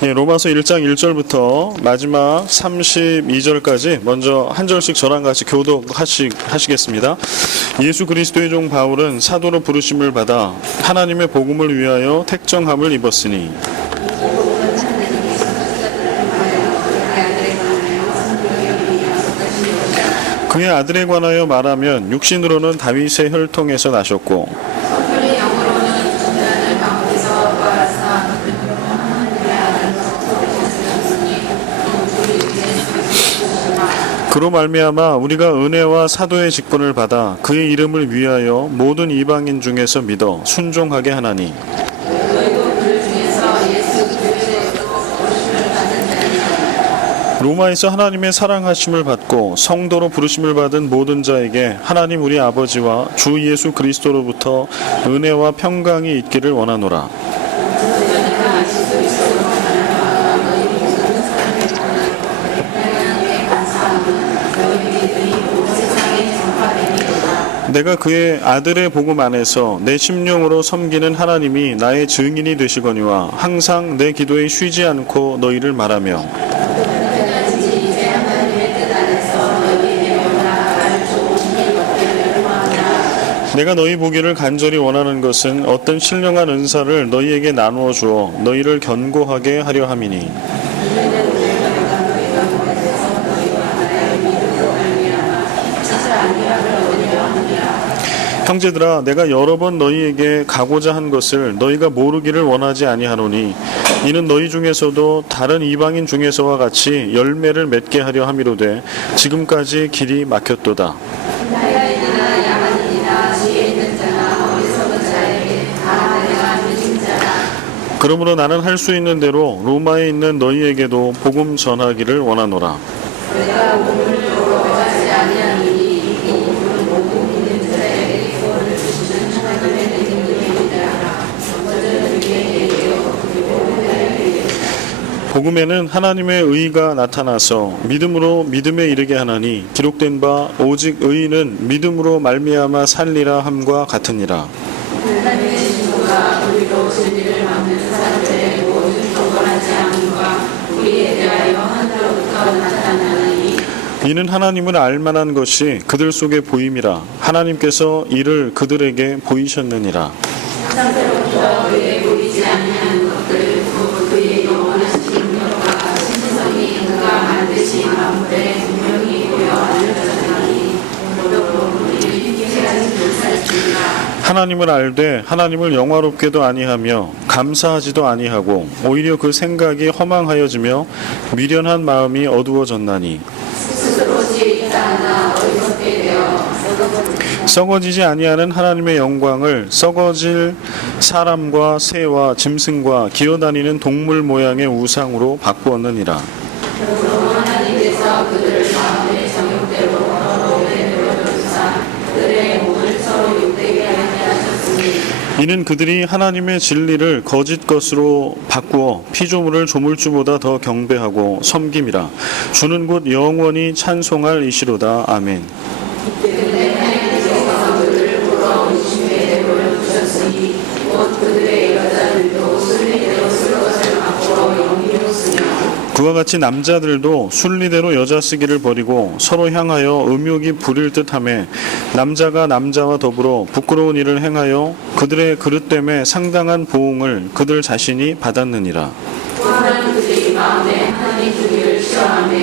예, 로마서 1장 1절부터 마지막 32절까지 먼저 한 절씩 저랑 같이 교독하시겠습니다. 예수 그리스도의 종 바울은 사도로 부르심을 받아 하나님의 복음을 위하여 택정함을 입었으니 그의 아들에 관하여 말하면 육신으로는 다윗의 혈통에서 나셨고 그로 말미암아 우리가 은혜와 사도의 직분을 받아 그의 이름을 위하여 모든 이방인 중에서 믿어 순종하게 하나니 로마에서 하나님의 사랑하심을 받고 성도로 부르심을 받은 모든 자에게 하나님 우리 아버지와 주 예수 그리스도로부터 은혜와 평강이 있기를 원하노라. 내가 그의 아들의 복음 안에서 내 심령으로 섬기는 하나님이 나의 증인이 되시거니와 항상 내 기도에 쉬지 않고 너희를 말하며 내가 너희 보기를 간절히 원하는 것은 어떤 신령한 은사를 너희에게 나누어 주어 너희를 견고하게 하려 함이니 형제들아 내가 여러 번 너희에게 가고자 한 것을 너희가 모르기를 원하지 아니하노니 이는 너희 중에서도 다른 이방인 중에서와 같이 열매를 맺게 하려 함이로되 지금까지 길이 막혔도다. 그러므로 나는 할 수 있는 대로 로마에 있는 너희에게도 복음 전하기를 원하노라. 복음에는 하나님의 의가 나타나서 믿음으로 믿음에 이르게 하나니 기록된 바 오직 의인은 믿음으로 말미암아 살리라 함과 같으니라. 하나님의 신부가 우리로 진리를 막는 사람들의 모든 경건하지 않음과 우리에 대하여 하늘로부터 나타나니 이는 하나님을 알만한 것이 그들 속에 보임이라. 하나님께서 이를 그들에게 보이셨느니라. 상태로부터 그에 보이지 아니하는 것들 그의 영원하신 능력과 신성이 그가 반드시 만물에 분명히 보여 알려졌으니 너도 우리를 힘있게 하지 못할지니라. 하나님을 알되 하나님을 영화롭게도 아니하며 감사하지도 아니하고 오히려 그 생각이 허망하여지며 미련한 마음이 어두워졌나니 스스로 지혜 있다 하나 어리석게 되어 썩어지지 아니하는 하나님의 영광을 썩어질 사람과 새와 짐승과 기어다니는 동물 모양의 우상으로 바꾸었느니라. 하나님께서 그들을 마음의 정욕대로 더러움에 내어주사 그들의 몸을 서로 욕되게 하게 하셨으니 이는 그들이 하나님의 진리를 거짓 것으로 바꾸어 피조물을 조물주보다 더 경배하고 섬김이라. 주는 곧 영원히 찬송할 이시로다. 아멘. 그와 같이 남자들도 순리대로 여자 쓰기를 버리고 서로 향하여 음욕이 부릴 듯하며 남자가 남자와 더불어 부끄러운 일을 행하여 그들의 그릇됨에 상당한 보응을 그들 자신이 받았느니라. 또한 그들이 마음에 하나님 주기를 싫어하며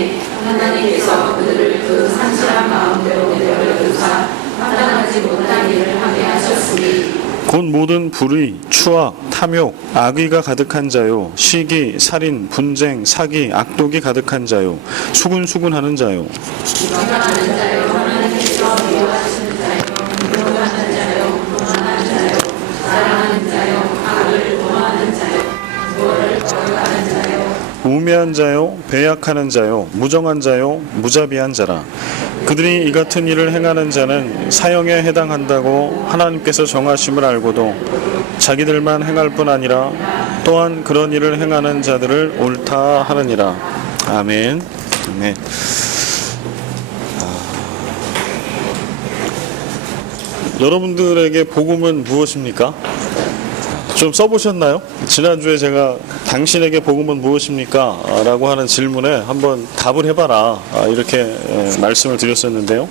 하나님께서 그들을 그 산실한 마음대로 내버려두사 마땅하지 못한 일을 하게 하셨으니 곧 모든 불의, 추악, 탐욕, 악의가 가득한 자요, 시기, 살인, 분쟁, 사기, 악독이 가득한 자요, 수군수군하는 자요. 비방하는 자요, 하나님께서 미워하시는 자요, 미워하는 자요, 교만한 자요, 사랑하는 자요, 악을 도모하는 자요, 무엇을 거역하는 자요, 우매한 자요, 배약하는 자요, 무정한 자요, 무자비한 자라. 그들이 이 같은 일을 행하는 자는 사형에 해당한다고 하나님께서 정하심을 알고도 자기들만 행할 뿐 아니라 또한 그런 일을 행하는 자들을 옳다 하느니라. 아멘. 아멘. 여러분들에게 복음은 무엇입니까? 좀 써보셨나요? 지난주에 제가 당신에게 복음은 무엇입니까? 라고 하는 질문에 한번 답을 해봐라, 이렇게 말씀을 드렸었는데요.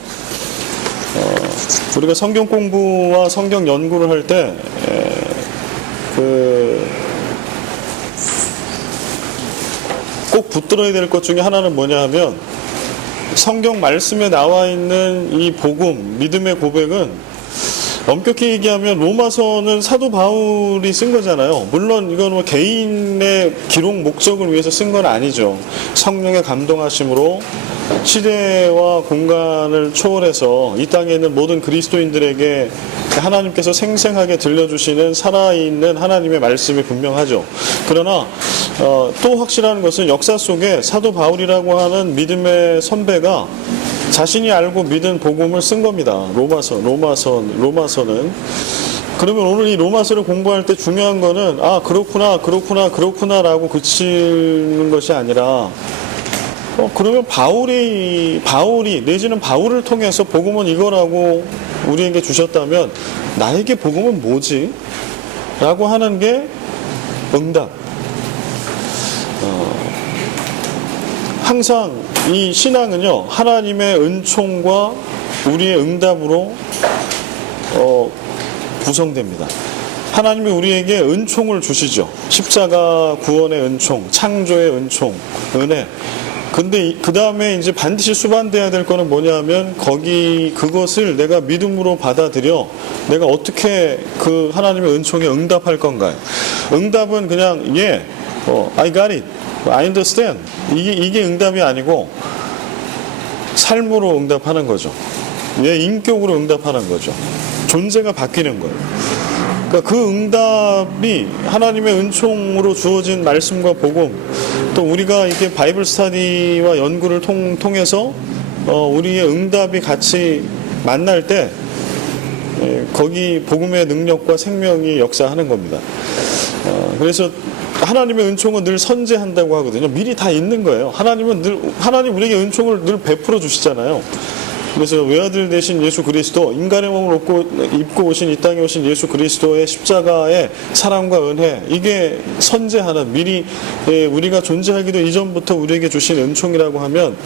우리가 성경 공부와 성경 연구를 할 때 꼭 붙들어야 될 것 중에 하나는 뭐냐 하면, 성경 말씀에 나와 있는 이 복음, 믿음의 고백은 엄격히 얘기하면 로마서는 사도 바울이 쓴 거잖아요. 물론 이건 뭐 개인의 기록 목적을 위해서 쓴 건 아니죠. 성령의 감동하심으로 시대와 공간을 초월해서 이 땅에 있는 모든 그리스도인들에게 하나님께서 생생하게 들려주시는 살아있는 하나님의 말씀이 분명하죠. 그러나 또 확실한 것은 역사 속에 사도 바울이라고 하는 믿음의 선배가 자신이 알고 믿은 복음을 쓴 겁니다. 로마서는. 그러면 오늘 이 로마서를 공부할 때 중요한 거는 그렇구나라고 그치는 것이 아니라, 그러면 바울이 내지는 바울을 통해서 복음은 이거라고 우리에게 주셨다면 나에게 복음은 뭐지? 라고 하는 게 응답. 항상 이 신앙은요, 하나님의 은총과 우리의 응답으로 구성됩니다. 하나님이 우리에게 은총을 주시죠. 십자가 구원의 은총, 창조의 은총, 은혜. 근데 그 다음에 이제 반드시 수반돼야 될 거는 뭐냐면, 그것을 내가 믿음으로 받아들여 내가 어떻게 그 하나님의 은총에 응답할 건가요? 응답은 그냥 I got it, I understand, 이게 응답이 아니고 삶으로 응답하는 거죠. 인격으로 응답하는 거죠. 존재가 바뀌는 거예요. 그러니까 그 응답이 하나님의 은총으로 주어진 말씀과 복음, 또 우리가 이게 바이블 스터디와 연구를 통해서 우리의 응답이 같이 만날 때 거기 복음의 능력과 생명이 역사하는 겁니다. 그래서 하나님의 은총은 늘 선제한다고 하거든요. 미리 다 있는 거예요. 하나님 우리에게 은총을 늘 베풀어 주시잖아요. 그래서 외아들 되신 예수 그리스도, 인간의 몸을 입고 오신 이 땅에 오신 예수 그리스도의 십자가의 사랑과 은혜, 이게 선제하는, 미리 우리가 존재하기도 이전부터 우리에게 주신 은총이라고 하면,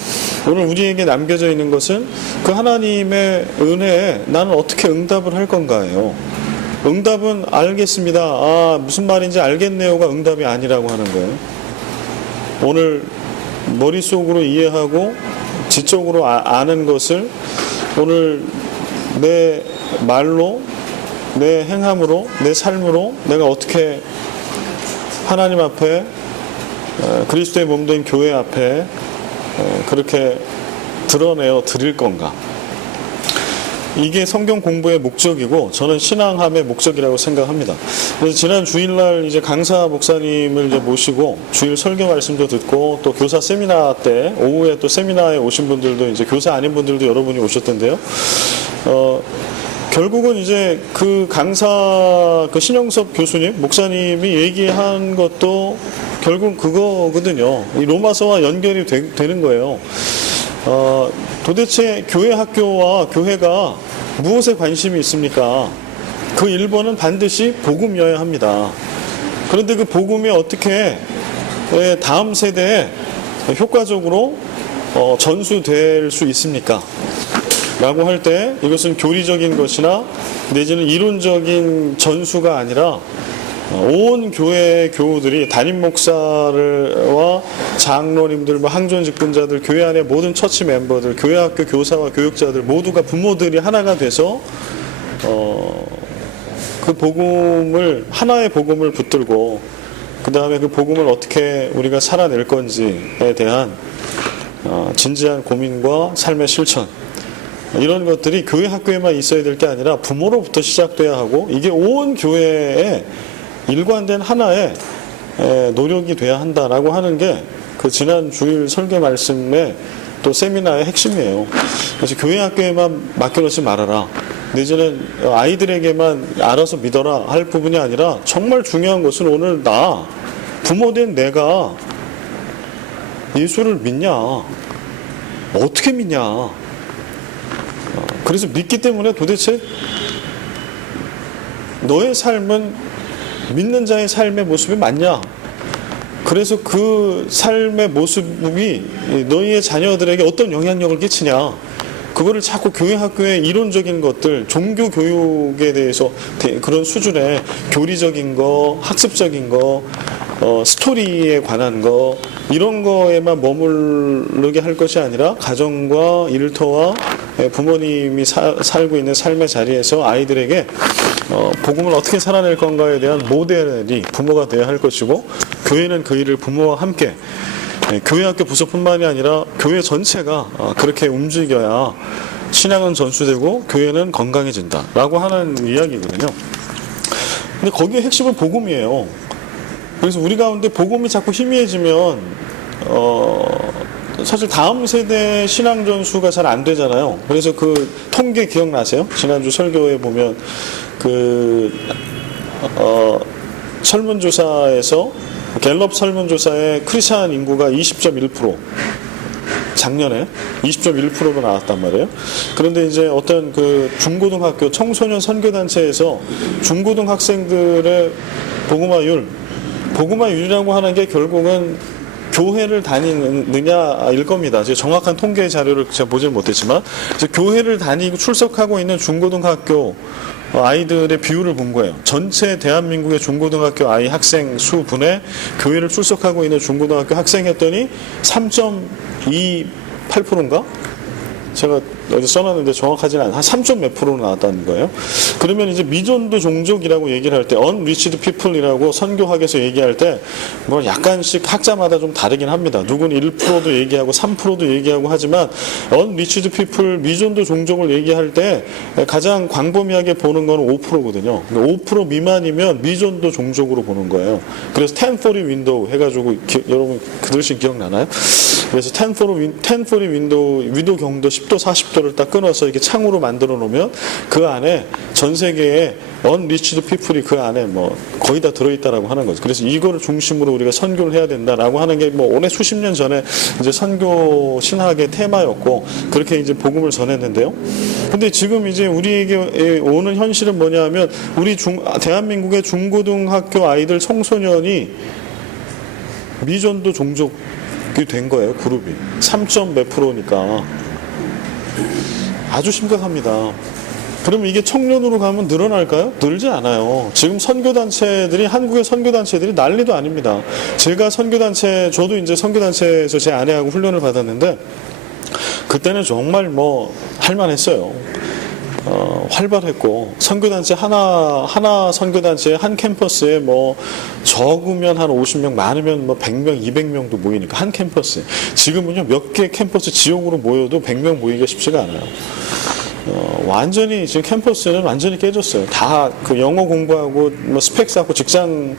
오늘 우리에게 남겨져 있는 것은 그 하나님의 은혜에 나는 어떻게 응답을 할 건가예요. 응답은 알겠습니다, 무슨 말인지 알겠네요가 응답이 아니라고 하는 거예요. 오늘 머릿속으로 이해하고 지적으로 아는 것을 오늘 내 말로, 내 행함으로, 내 삶으로 내가 어떻게 하나님 앞에, 그리스도의 몸된 교회 앞에 그렇게 드러내어 드릴 건가. 이게 성경 공부의 목적이고, 저는 신앙함의 목적이라고 생각합니다. 그래서 지난 주일날 이제 강사 목사님을 이제 모시고 주일 설교 말씀도 듣고, 또 교사 세미나 때 오후에 또 세미나에 오신 분들도, 이제 교사 아닌 분들도 여러분이 오셨던데요. 결국은 이제 그 강사, 그 신영섭 교수님, 목사님이 얘기한 것도 결국 그거거든요. 이 로마서와 연결이 되는 거예요. 도대체 교회 학교와 교회가 무엇에 관심이 있습니까? 그 1번은 반드시 복음이어야 합니다. 그런데 그 복음이 어떻게 다음 세대에 효과적으로 전수될 수 있습니까? 라고 할 때 이것은 교리적인 것이나 내지는 이론적인 전수가 아니라 온 교회 교우들이, 담임 목사와 장로님들, 항존 직분자들, 교회 안의 모든 처치 멤버들, 교회 학교 교사와 교육자들 모두가, 부모들이 하나가 돼서 그 복음을, 하나의 복음을 붙들고 그 다음에 그 복음을 어떻게 우리가 살아낼 건지에 대한 진지한 고민과 삶의 실천, 이런 것들이 교회 학교에만 있어야 될 게 아니라 부모로부터 시작돼야 하고, 이게 온 교회에 일관된 하나의 노력이 돼야 한다라고 하는 게 그 지난 주일 설교 말씀의 또 세미나의 핵심이에요. 그래서 교회 학교에만 맡겨놓지 말아라, 내지는 아이들에게만 알아서 믿어라 할 부분이 아니라, 정말 중요한 것은 오늘 부모된 내가 예수를 믿냐, 어떻게 믿냐. 그래서 믿기 때문에 도대체 너의 삶은 믿는 자의 삶의 모습이 맞냐? 그래서 그 삶의 모습이 너희의 자녀들에게 어떤 영향력을 끼치냐? 그거를 자꾸 교회 학교의 이론적인 것들, 종교 교육에 대해서 그런 수준의 교리적인 거, 학습적인 거, 스토리에 관한 거, 이런 거에만 머무르게 할 것이 아니라 가정과 일터와 부모님이 살고 있는 삶의 자리에서 아이들에게 복음을 어떻게 살아낼 건가에 대한 모델이 부모가 되어야 할 것이고, 교회는 그 일을 부모와 함께, 교회 학교 부서뿐만이 아니라 교회 전체가 그렇게 움직여야 신앙은 전수되고 교회는 건강해진다 라고 하는 이야기거든요. 근데 거기에 핵심은 복음이에요. 그래서 우리 가운데 복음이 자꾸 희미해지면 사실 다음 세대 신앙 전수가 잘 안 되잖아요. 그래서 그 통계 기억나세요? 지난주 설교에 보면 그 설문조사에서 갤럽 설문조사의 크리스찬 인구가 20.1%, 작년에 20.1%로 나왔단 말이에요. 그런데 이제 어떤 그 중고등학교 청소년 선교단체에서 중고등학생들의 복음화율이라고 하는 게 결국은 교회를 다니느냐일 겁니다. 제가 정확한 통계 자료를 제가 보지는 못했지만, 교회를 다니고 출석하고 있는 중고등학교 아이들의 비율을 본 거예요. 전체 대한민국의 중고등학교 아이 학생 수분에 교회를 출석하고 있는 중고등학교 학생 했더니 3.28%인가? 제가 어디 써놨는데 정확하지는 않아요. 한 3점 몇 프로 나왔다는 거예요. 그러면 이제 미전도 종족이라고 얘기를 할 때, unreached people이라고 선교학에서 얘기할 때, 뭐 약간씩 학자마다 좀 다르긴 합니다. 누구는 1%도 얘기하고 3%도 얘기하고 하지만, unreached people, 미전도 종족을 얘기할 때 가장 광범위하게 보는 건 5%거든요. 5% 미만이면 미전도 종족으로 보는 거예요. 그래서 1040 윈도우 해가지고, 여러분 그 글씨 기억나나요? 그래서 1040 윈도우, 위도 경도 10도 40도를 딱 끊어서 이렇게 창으로 만들어 놓으면 그 안에 전 세계의 unreached people이 그 안에 뭐 거의 다 들어있다라고 하는 거죠. 그래서 이거를 중심으로 우리가 선교를 해야 된다라고 하는 게 뭐 오래 수십 년 전에 이제 선교 신학의 테마였고, 그렇게 이제 복음을 전했는데요. 근데 지금 이제 우리에게 오는 현실은 뭐냐면, 우리 대한민국의 중고등학교 아이들 청소년이 미전도 종족이 된 거예요. 그룹이 3점 몇 프로니까 아주 심각합니다. 그러면 이게 청년으로 가면 늘어날까요? 늘지 않아요. 지금 선교단체들이, 한국의 선교단체들이 난리도 아닙니다. 제가 선교단체, 저도 이제 선교단체에서 제 아내하고 훈련을 받았는데, 그때는 정말 뭐 할만했어요. 활발했고, 선교단체 하나 선교단체 한 캠퍼스에 뭐 적으면 한 50명, 많으면 뭐 100명, 200명도 모이니까, 한 캠퍼스에. 지금은요, 몇 개 캠퍼스 지역으로 모여도 100명 모이기가 쉽지가 않아요. 완전히 지금 캠퍼스는 완전히 깨졌어요. 다 그 영어 공부하고 뭐 스펙 쌓고 직장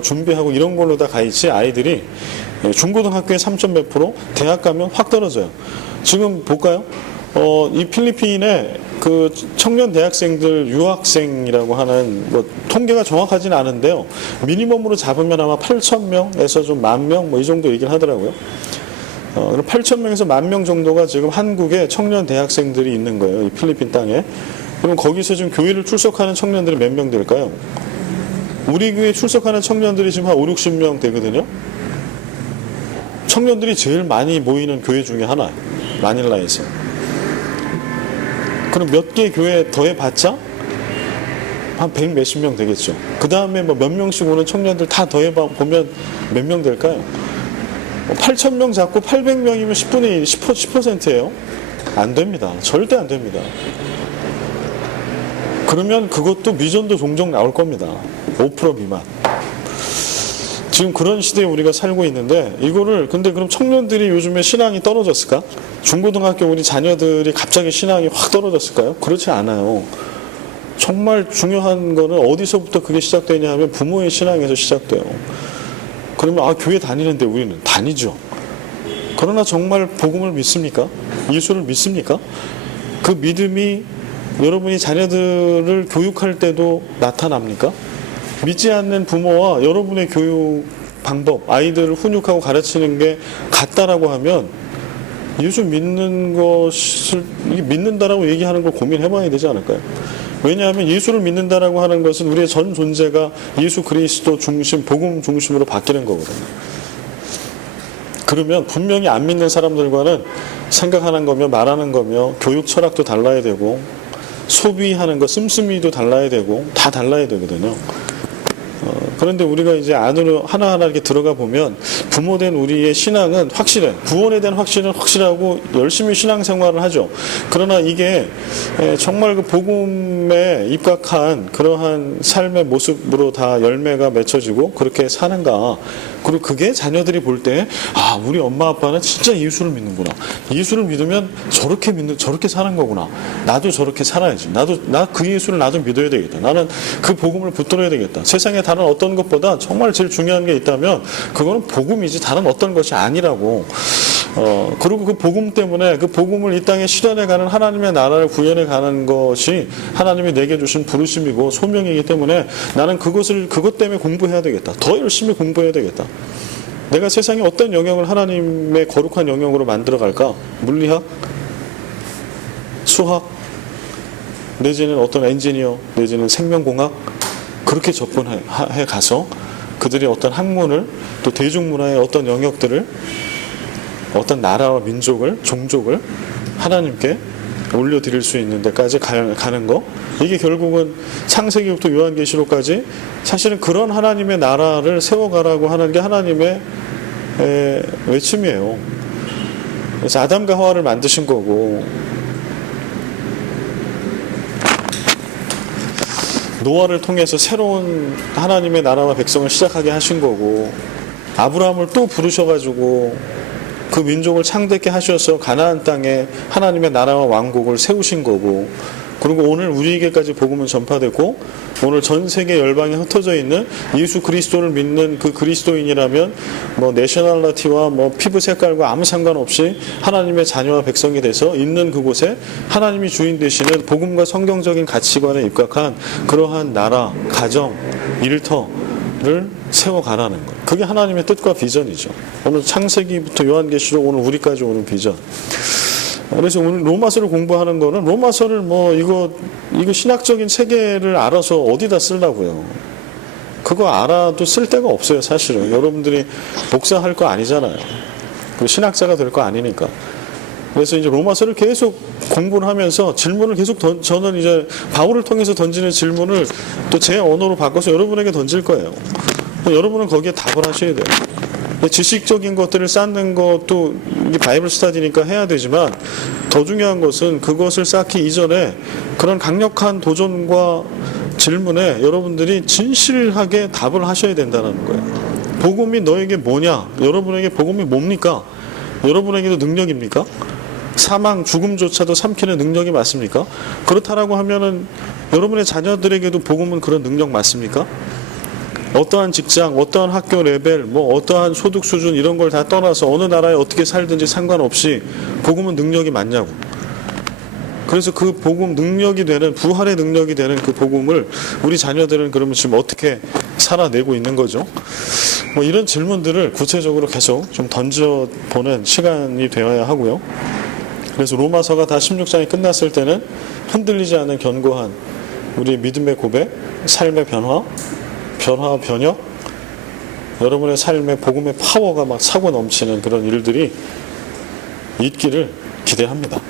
준비하고 이런 걸로 다 가 있지, 아이들이 중고등학교에 3점 몇 프로, 대학 가면 확 떨어져요. 지금 볼까요? 이 필리핀의 그 청년 대학생들 유학생이라고 하는, 뭐 통계가 정확하지는 않은데요, 미니멈으로 잡으면 아마 8,000명에서 좀 10,000명 뭐 이 정도 얘기를 하더라고요. 그럼 8,000명에서 10,000명 정도가 지금 한국에 청년 대학생들이 있는 거예요, 이 필리핀 땅에. 그럼 거기서 지금 교회를 출석하는 청년들이 몇 명 될까요? 우리 교회 출석하는 청년들이 지금 한 5, 60명 되거든요. 청년들이 제일 많이 모이는 교회 중에 하나, 마닐라에서. 그럼 몇 개 교회 더해봤자 한 100 몇십 명 되겠죠. 그 다음에 뭐 몇 명씩 오는 청년들 다 더해보면 몇 명 될까요? 8,000명 잡고 800명이면 10분의 1, 10%예요. 안 됩니다. 절대 안 됩니다. 그러면 그것도 미전도 종종 나올 겁니다. 5% 미만. 지금 그런 시대에 우리가 살고 있는데, 이거를, 근데 그럼 청년들이 요즘에 신앙이 떨어졌을까? 중고등학교 우리 자녀들이 갑자기 신앙이 확 떨어졌을까요? 그렇지 않아요. 정말 중요한 거는 어디서부터 그게 시작되냐 하면 부모의 신앙에서 시작돼요. 그러면 교회 다니는데 우리는 다니죠. 그러나 정말 복음을 믿습니까? 예수를 믿습니까? 그 믿음이 여러분이 자녀들을 교육할 때도 나타납니까? 믿지 않는 부모와 여러분의 교육 방법, 아이들을 훈육하고 가르치는 게 같다라고 하면, 예수 믿는 것을 믿는다라고 얘기하는 걸 고민해봐야 되지 않을까요? 왜냐하면 예수를 믿는다라고 하는 것은 우리의 전 존재가 예수 그리스도 중심, 복음 중심으로 바뀌는 거거든요. 그러면 분명히 안 믿는 사람들과는 생각하는 거며 말하는 거며 교육 철학도 달라야 되고 소비하는 거 씀씀이도 달라야 되고 다 달라야 되거든요. 그런데 우리가 이제 안으로 하나하나 이렇게 들어가 보면 부모된 우리의 신앙은 확실해. 구원에 대한 확신은 확실하고 열심히 신앙생활을 하죠. 그러나 이게 정말 그 복음에 입각한 그러한 삶의 모습으로 다 열매가 맺혀지고 그렇게 사는가. 그리고 그게 자녀들이 볼 때, 아, 우리 엄마 아빠는 진짜 예수를 믿는구나. 예수를 믿으면 저렇게 사는 거구나. 나도 저렇게 살아야지. 나 그 예수를 나도 믿어야 되겠다. 나는 그 복음을 붙들어야 되겠다. 세상에 다른 어떤 것보다 정말 제일 중요한 게 있다면 그거는 복음이지 다른 어떤 것이 아니라고. 그리고 그 복음 때문에 그 복음을 이 땅에 실현해가는 하나님의 나라를 구현해가는 것이 하나님이 내게 주신 부르심이고 소명이기 때문에 나는 그것 때문에 공부해야 되겠다. 더 열심히 공부해야 되겠다. 내가 세상에 어떤 영역을 하나님의 거룩한 영역으로 만들어갈까? 물리학? 수학? 내지는 어떤 엔지니어? 내지는 생명공학? 그렇게 접근해 가서 그들이 어떤 학문을 또 대중문화의 어떤 영역들을 어떤 나라와 민족을 종족을 하나님께 올려드릴 수 있는 데까지 가는 거, 이게 결국은 창세기부터 요한계시록까지 사실은 그런 하나님의 나라를 세워가라고 하는 게 하나님의 외침이에요. 그래서 아담과 하와를 만드신 거고 노아를 통해서 새로운 하나님의 나라와 백성을 시작하게 하신 거고 아브라함을 또 부르셔가지고 그 민족을 창대케 하셔서 가나안 땅에 하나님의 나라와 왕국을 세우신 거고, 그리고 오늘 우리에게까지 복음은 전파되고 오늘 전 세계 열방에 흩어져 있는 예수 그리스도를 믿는 그 그리스도인이라면 뭐 내셔널리티와 뭐 피부 색깔과 아무 상관없이 하나님의 자녀와 백성이 돼서 있는 그곳에 하나님이 주인 되시는 복음과 성경적인 가치관에 입각한 그러한 나라, 가정, 일터를 세워가라는 것. 그게 하나님의 뜻과 비전이죠. 오늘 창세기부터 요한계시록 오늘 우리까지 오는 비전. 그래서 오늘 로마서를 공부하는 거는 로마서를 이거 신학적인 세계를 알아서 어디다 쓰려고요. 그거 알아도 쓸 데가 없어요, 사실은. 여러분들이 목사할 거 아니잖아요. 그 신학자가 될 거 아니니까. 그래서 이제 로마서를 계속 공부를 하면서 질문을 계속 저는 이제 바울을 통해서 던지는 질문을 또 제 언어로 바꿔서 여러분에게 던질 거예요. 여러분은 거기에 답을 하셔야 돼요. 지식적인 것들을 쌓는 것도 이게 바이블 스터디니까 해야 되지만 더 중요한 것은 그것을 쌓기 이전에 그런 강력한 도전과 질문에 여러분들이 진실하게 답을 하셔야 된다는 거예요. 복음이 너에게 뭐냐? 여러분에게 복음이 뭡니까? 여러분에게도 능력입니까? 사망, 죽음조차도 삼키는 능력이 맞습니까? 그렇다라고 하면은 여러분의 자녀들에게도 복음은 그런 능력 맞습니까? 어떠한 직장, 어떠한 학교 레벨, 어떠한 소득 수준 이런 걸 다 떠나서 어느 나라에 어떻게 살든지 상관없이 복음은 능력이 맞냐고. 그래서 그 복음 능력이 되는, 부활의 능력이 되는 그 복음을 우리 자녀들은 그러면 지금 어떻게 살아내고 있는 거죠? 이런 질문들을 구체적으로 계속 좀 던져보는 시간이 되어야 하고요. 그래서 로마서가 다 16장이 끝났을 때는 흔들리지 않은 견고한 우리 믿음의 고백, 삶의 변화변혁, 여러분의 삶의 복음의 파워가 막 차고 넘치는 그런 일들이 있기를 기대합니다.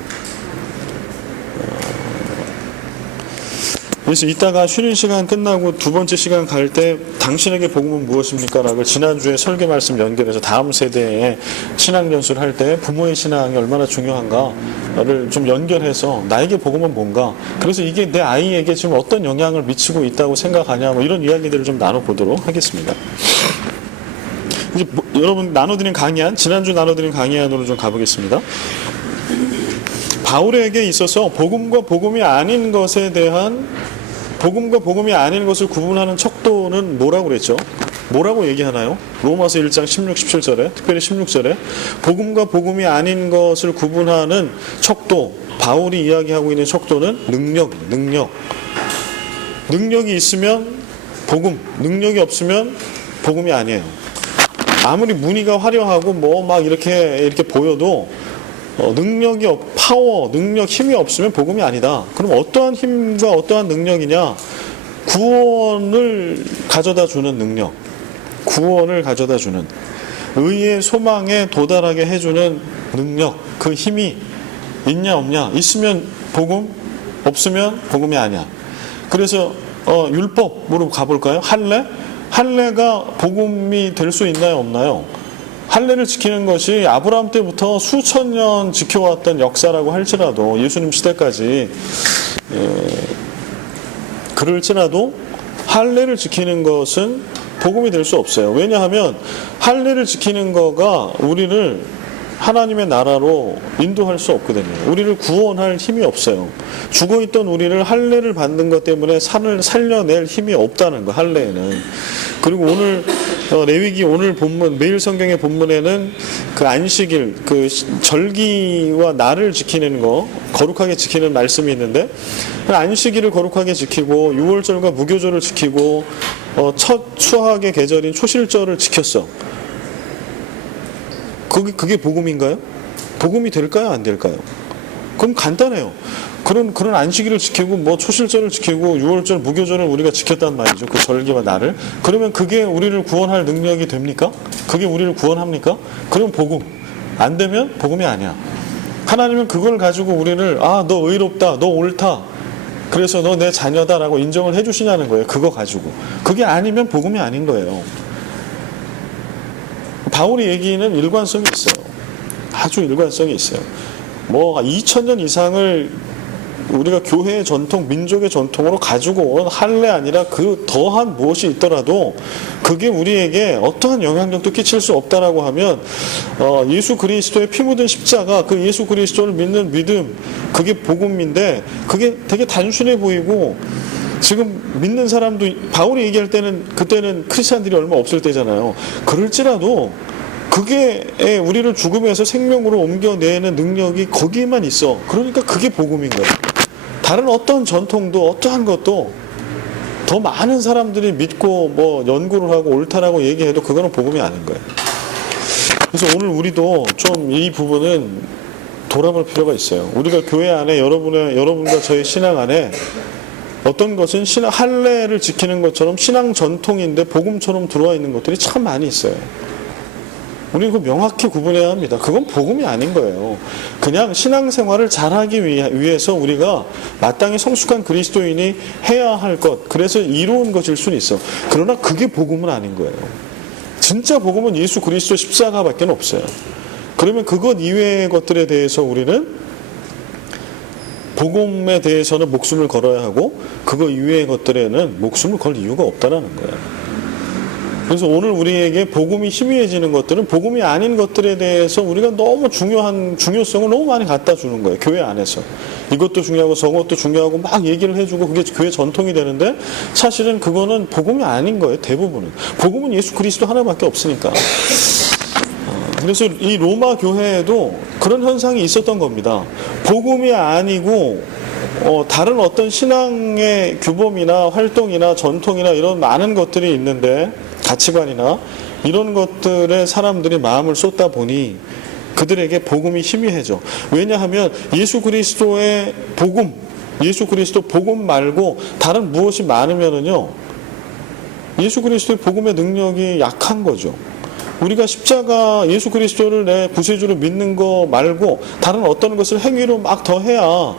그래서 이따가 쉬는 시간 끝나고 두 번째 시간 갈 때 당신에게 복음은 무엇입니까? 라고 지난주에 설교 말씀 연결해서 다음 세대의 신앙 연수를 할 때 부모의 신앙이 얼마나 중요한가를 좀 연결해서 나에게 복음은 뭔가, 그래서 이게 내 아이에게 지금 어떤 영향을 미치고 있다고 생각하냐, 이런 이야기들을 좀 나눠보도록 하겠습니다. 이제 여러분 지난주 나눠드린 강의 안으로 좀 가보겠습니다. 바울에게 있어서 복음과 복음이 아닌 것에 대한, 복음과 복음이 아닌 것을 구분하는 척도는 뭐라고 그랬죠? 뭐라고 얘기하나요? 로마서 1장 16, 17절에, 특별히 16절에 복음과 복음이 아닌 것을 구분하는 척도, 바울이 이야기하고 있는 척도는 능력이 있으면 복음, 능력이 없으면 복음이 아니에요. 아무리 무늬가 화려하고 막 이렇게 보여도 능력이 파워, 능력, 힘이 없으면 복음이 아니다. 그럼 어떠한 힘과 어떠한 능력이냐? 구원을 가져다 주는 능력, 구원을 가져다 주는, 의의 소망에 도달하게 해주는 능력, 그 힘이 있냐 없냐? 있으면 복음, 없으면 복음이 아니야. 그래서 율법으로 가볼까요? 할례? 할례가 복음이 될 수 있나요 없나요? 할례를 지키는 것이 아브라함 때부터 수천 년 지켜왔던 역사라고 할지라도, 예수님 시대까지 그럴지라도 할례를 지키는 것은 복음이 될 수 없어요. 왜냐하면 할례를 지키는 거가 우리를 하나님의 나라로 인도할 수 없거든요. 우리를 구원할 힘이 없어요. 죽어있던 우리를 할례를 받는 것 때문에 살려낼 힘이 없다는 거, 할례에는. 그리고 오늘 레위기 오늘 본문, 매일 성경의 본문에는 그 안식일, 그 절기와 날을 지키는 거, 거룩하게 지키는 말씀이 있는데, 안식일을 거룩하게 지키고 유월절과 무교절을 지키고 첫 추학의 계절인 초실절을 지켰어. 그게 복음인가요? 복음이 될까요? 안 될까요? 그럼 간단해요. 그런 안식일을 지키고 뭐 초실절을 지키고 유월절, 무교절을 우리가 지켰단 말이죠. 그 절기와 날을. 그러면 그게 우리를 구원할 능력이 됩니까? 그게 우리를 구원합니까? 그럼 복음. 안 되면 복음이 아니야. 하나님은 그걸 가지고 우리를 너 의롭다, 너 옳다, 그래서 너 내 자녀다라고 인정을 해주시냐는 거예요. 그거 가지고. 그게 아니면 복음이 아닌 거예요. 바울의 얘기는 일관성이 있어요. 아주 일관성이 있어요. 뭐 2000년 이상을 우리가 교회의 전통, 민족의 전통으로 가지고 온 할례 아니라 그 더한 무엇이 있더라도 그게 우리에게 어떠한 영향력도 끼칠 수 없다라고 하면 예수 그리스도의 피 묻은 십자가, 그 예수 그리스도를 믿는 믿음, 그게 복음인데 그게 되게 단순해 보이고, 지금 믿는 사람도 바울이 얘기할 때는 그때는 크리스찬들이 얼마 없을 때잖아요. 그럴지라도 그게 우리를 죽음에서 생명으로 옮겨내는 능력이 거기에만 있어. 그러니까 그게 복음인 거예요. 다른 어떤 전통도 어떠한 것도 더 많은 사람들이 믿고 뭐 연구를 하고 옳다라고 얘기해도 그거는 복음이 아닌 거예요. 그래서 오늘 우리도 좀 이 부분은 돌아볼 필요가 있어요. 우리가 교회 안에 여러분과 저의 신앙 안에 어떤 것은 할례를 지키는 것처럼 신앙 전통인데 복음처럼 들어와 있는 것들이 참 많이 있어요. 우리는 그거 명확히 구분해야 합니다. 그건 복음이 아닌 거예요. 그냥 신앙생활을 잘하기 위해서 우리가 마땅히 성숙한 그리스도인이 해야 할 것, 그래서 이루은 것일 수는 있어. 그러나 그게 복음은 아닌 거예요. 진짜 복음은 예수 그리스도 십자가밖에 없어요. 그러면 그것 이외의 것들에 대해서 우리는 복음에 대해서는 목숨을 걸어야 하고 그거 이외의 것들에는 목숨을 걸 이유가 없다라는 거예요. 그래서 오늘 우리에게 복음이 희미해지는 것들은 복음이 아닌 것들에 대해서 우리가 너무 중요성을 너무 많이 갖다 주는 거예요. 교회 안에서. 이것도 중요하고 저것도 중요하고 막 얘기를 해주고 그게 교회 전통이 되는데 사실은 그거는 복음이 아닌 거예요. 대부분은. 복음은 예수 그리스도 하나밖에 없으니까. 그래서 이 로마 교회에도 그런 현상이 있었던 겁니다. 복음이 아니고 다른 어떤 신앙의 규범이나 활동이나 전통이나 이런 많은 것들이 있는데, 가치관이나 이런 것들에 사람들이 마음을 쏟다 보니 그들에게 복음이 희미해져. 왜냐하면 예수 그리스도의 복음, 예수 그리스도 복음 말고 다른 무엇이 많으면은요, 예수 그리스도의 복음의 능력이 약한 거죠. 우리가 십자가 예수 그리스도를 내 구세주로 믿는 거 말고 다른 어떤 것을 행위로 막 더 해야,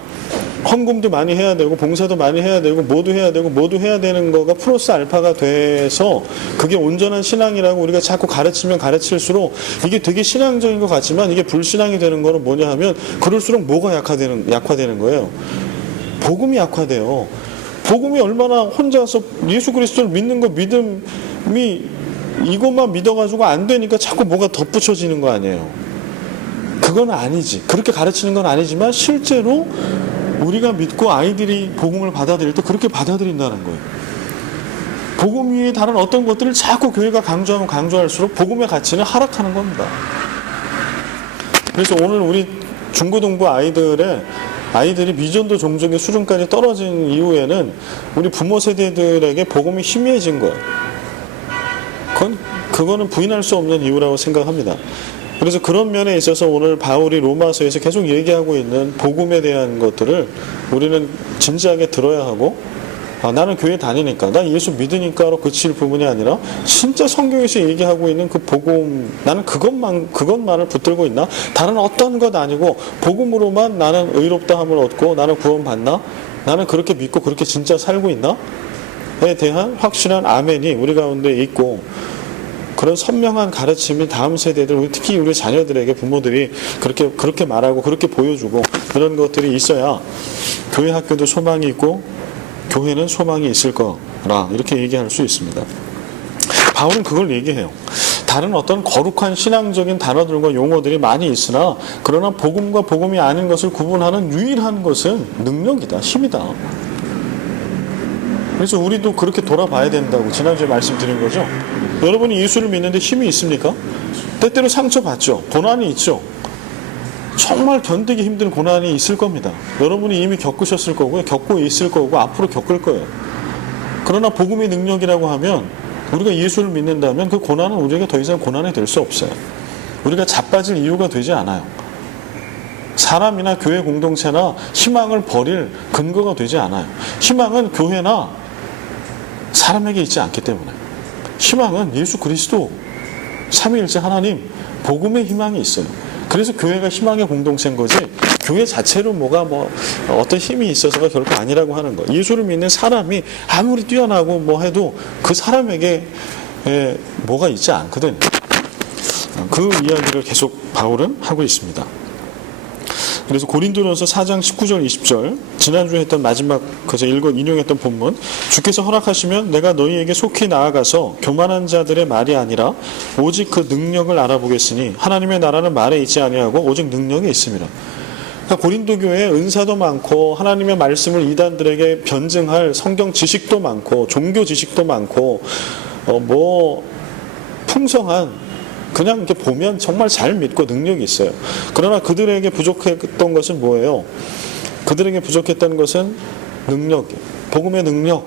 헌금도 많이 해야 되고 봉사도 많이 해야 되고 모두 해야 되는 거가 플러스 알파가 돼서 그게 온전한 신앙이라고 우리가 자꾸 가르치면 가르칠수록 이게 되게 신앙적인 것 같지만 이게 불신앙이 되는 거는 뭐냐 하면 그럴수록 뭐가 약화되는 거예요. 복음이 약화돼요. 복음이 얼마나 혼자서 예수 그리스도를 믿는 거 믿음이 이것만 믿어가지고 안 되니까 자꾸 뭐가 덧붙여지는 거 아니에요. 그건 아니지. 그렇게 가르치는 건 아니지만 실제로 우리가 믿고 아이들이 복음을 받아들일 때 그렇게 받아들인다는 거예요. 복음 위에 다른 어떤 것들을 자꾸 교회가 강조하면 강조할수록 복음의 가치는 하락하는 겁니다. 그래서 오늘 우리 중고등부 아이들이 미전도 종족의 수준까지 떨어진 이후에는 우리 부모 세대들에게 복음이 희미해진 거예요. 그거는 부인할 수 없는 이유라고 생각합니다. 그래서 그런 면에 있어서 오늘 바울이 로마서에서 계속 얘기하고 있는 복음에 대한 것들을 우리는 진지하게 들어야 하고, 나는 교회 다니니까, 난 예수 믿으니까로 그칠 부분이 아니라 진짜 성경에서 얘기하고 있는 그 복음, 나는 그것만을 붙들고 있나? 다른 어떤 것 아니고 복음으로만 나는 의롭다함을 얻고 나는 구원받나? 나는 그렇게 믿고 그렇게 진짜 살고 있나? 에 대한 확실한 아멘이 우리 가운데 있고, 그런 선명한 가르침이 다음 세대들, 특히 우리 자녀들에게 부모들이 그렇게 말하고 그렇게 보여주고 그런 것들이 있어야 교회 학교도 소망이 있고 교회는 소망이 있을 거라, 이렇게 얘기할 수 있습니다. 바울은 그걸 얘기해요. 다른 어떤 거룩한 신앙적인 단어들과 용어들이 많이 있으나, 그러나 복음과 복음이 아닌 것을 구분하는 유일한 것은 능력이다, 힘이다. 그래서 우리도 그렇게 돌아봐야 된다고 지난주에 말씀드린 거죠. 여러분이 예수를 믿는데 힘이 있습니까? 때때로 상처받죠. 고난이 있죠. 정말 견디기 힘든 고난이 있을 겁니다. 여러분이 이미 겪으셨을 거고요. 겪고 있을 거고 앞으로 겪을 거예요. 그러나 복음의 능력이라고 하면, 우리가 예수를 믿는다면 그 고난은 우리에게 더 이상 고난이 될 수 없어요. 우리가 자빠질 이유가 되지 않아요. 사람이나 교회 공동체나 희망을 버릴 근거가 되지 않아요. 희망은 교회나 사람에게 있지 않기 때문에. 희망은 예수 그리스도, 삼위일체 하나님, 복음의 희망이 있어요. 그래서 교회가 희망의 공동체인 거지, 교회 자체로 어떤 힘이 있어서가 결코 아니라고 하는 거예요. 예수를 믿는 사람이 아무리 뛰어나고 해도 그 사람에게 뭐가 있지 않거든. 그 이야기를 계속 바울은 하고 있습니다. 그래서 고린도전서 4장 19절 20절, 지난주에 했던 마지막 인용했던 본문, 주께서 허락하시면 내가 너희에게 속히 나아가서 교만한 자들의 말이 아니라 오직 그 능력을 알아보겠으니 하나님의 나라는 말에 있지 아니하고 오직 능력에 있습니다. 그러니까 고린도 교회에 은사도 많고 하나님의 말씀을 이단들에게 변증할 성경 지식도 많고 종교 지식도 많고 풍성한, 그냥 이렇게 보면 정말 잘 믿고 능력이 있어요. 그러나 그들에게 부족했던 것은 뭐예요? 그들에게 부족했던 것은 능력이에요. 복음의 능력.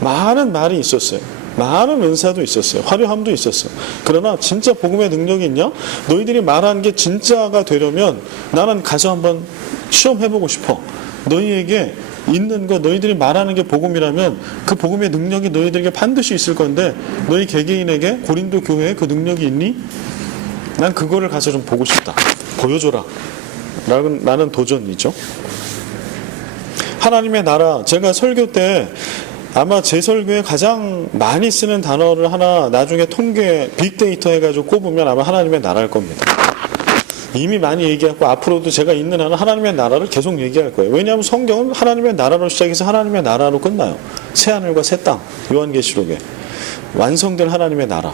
많은 말이 있었어요. 많은 은사도 있었어요. 화려함도 있었어요. 그러나 진짜 복음의 능력이 있냐? 너희들이 말한 게 진짜가 되려면 나는 가서 한번 시험해보고 싶어. 너희에게 있는 거, 너희들이 말하는 게 복음이라면 그 복음의 능력이 너희들에게 반드시 있을 건데, 너희 개개인에게 고린도 교회에 그 능력이 있니? 난 그거를 가서 좀 보고 싶다. 보여줘라. 라는 도전이죠. 하나님의 나라, 제가 설교 때 아마 제 설교에 가장 많이 쓰는 단어를 하나 나중에 통계 빅데이터 해가지고 꼽으면 아마 하나님의 나라일 겁니다. 이미 많이 얘기하고 앞으로도 제가 있는 한은 하나님의 나라를 계속 얘기할 거예요. 왜냐하면 성경은 하나님의 나라로 시작해서 하나님의 나라로 끝나요. 새하늘과 새 땅, 요한계시록에 완성된 하나님의 나라.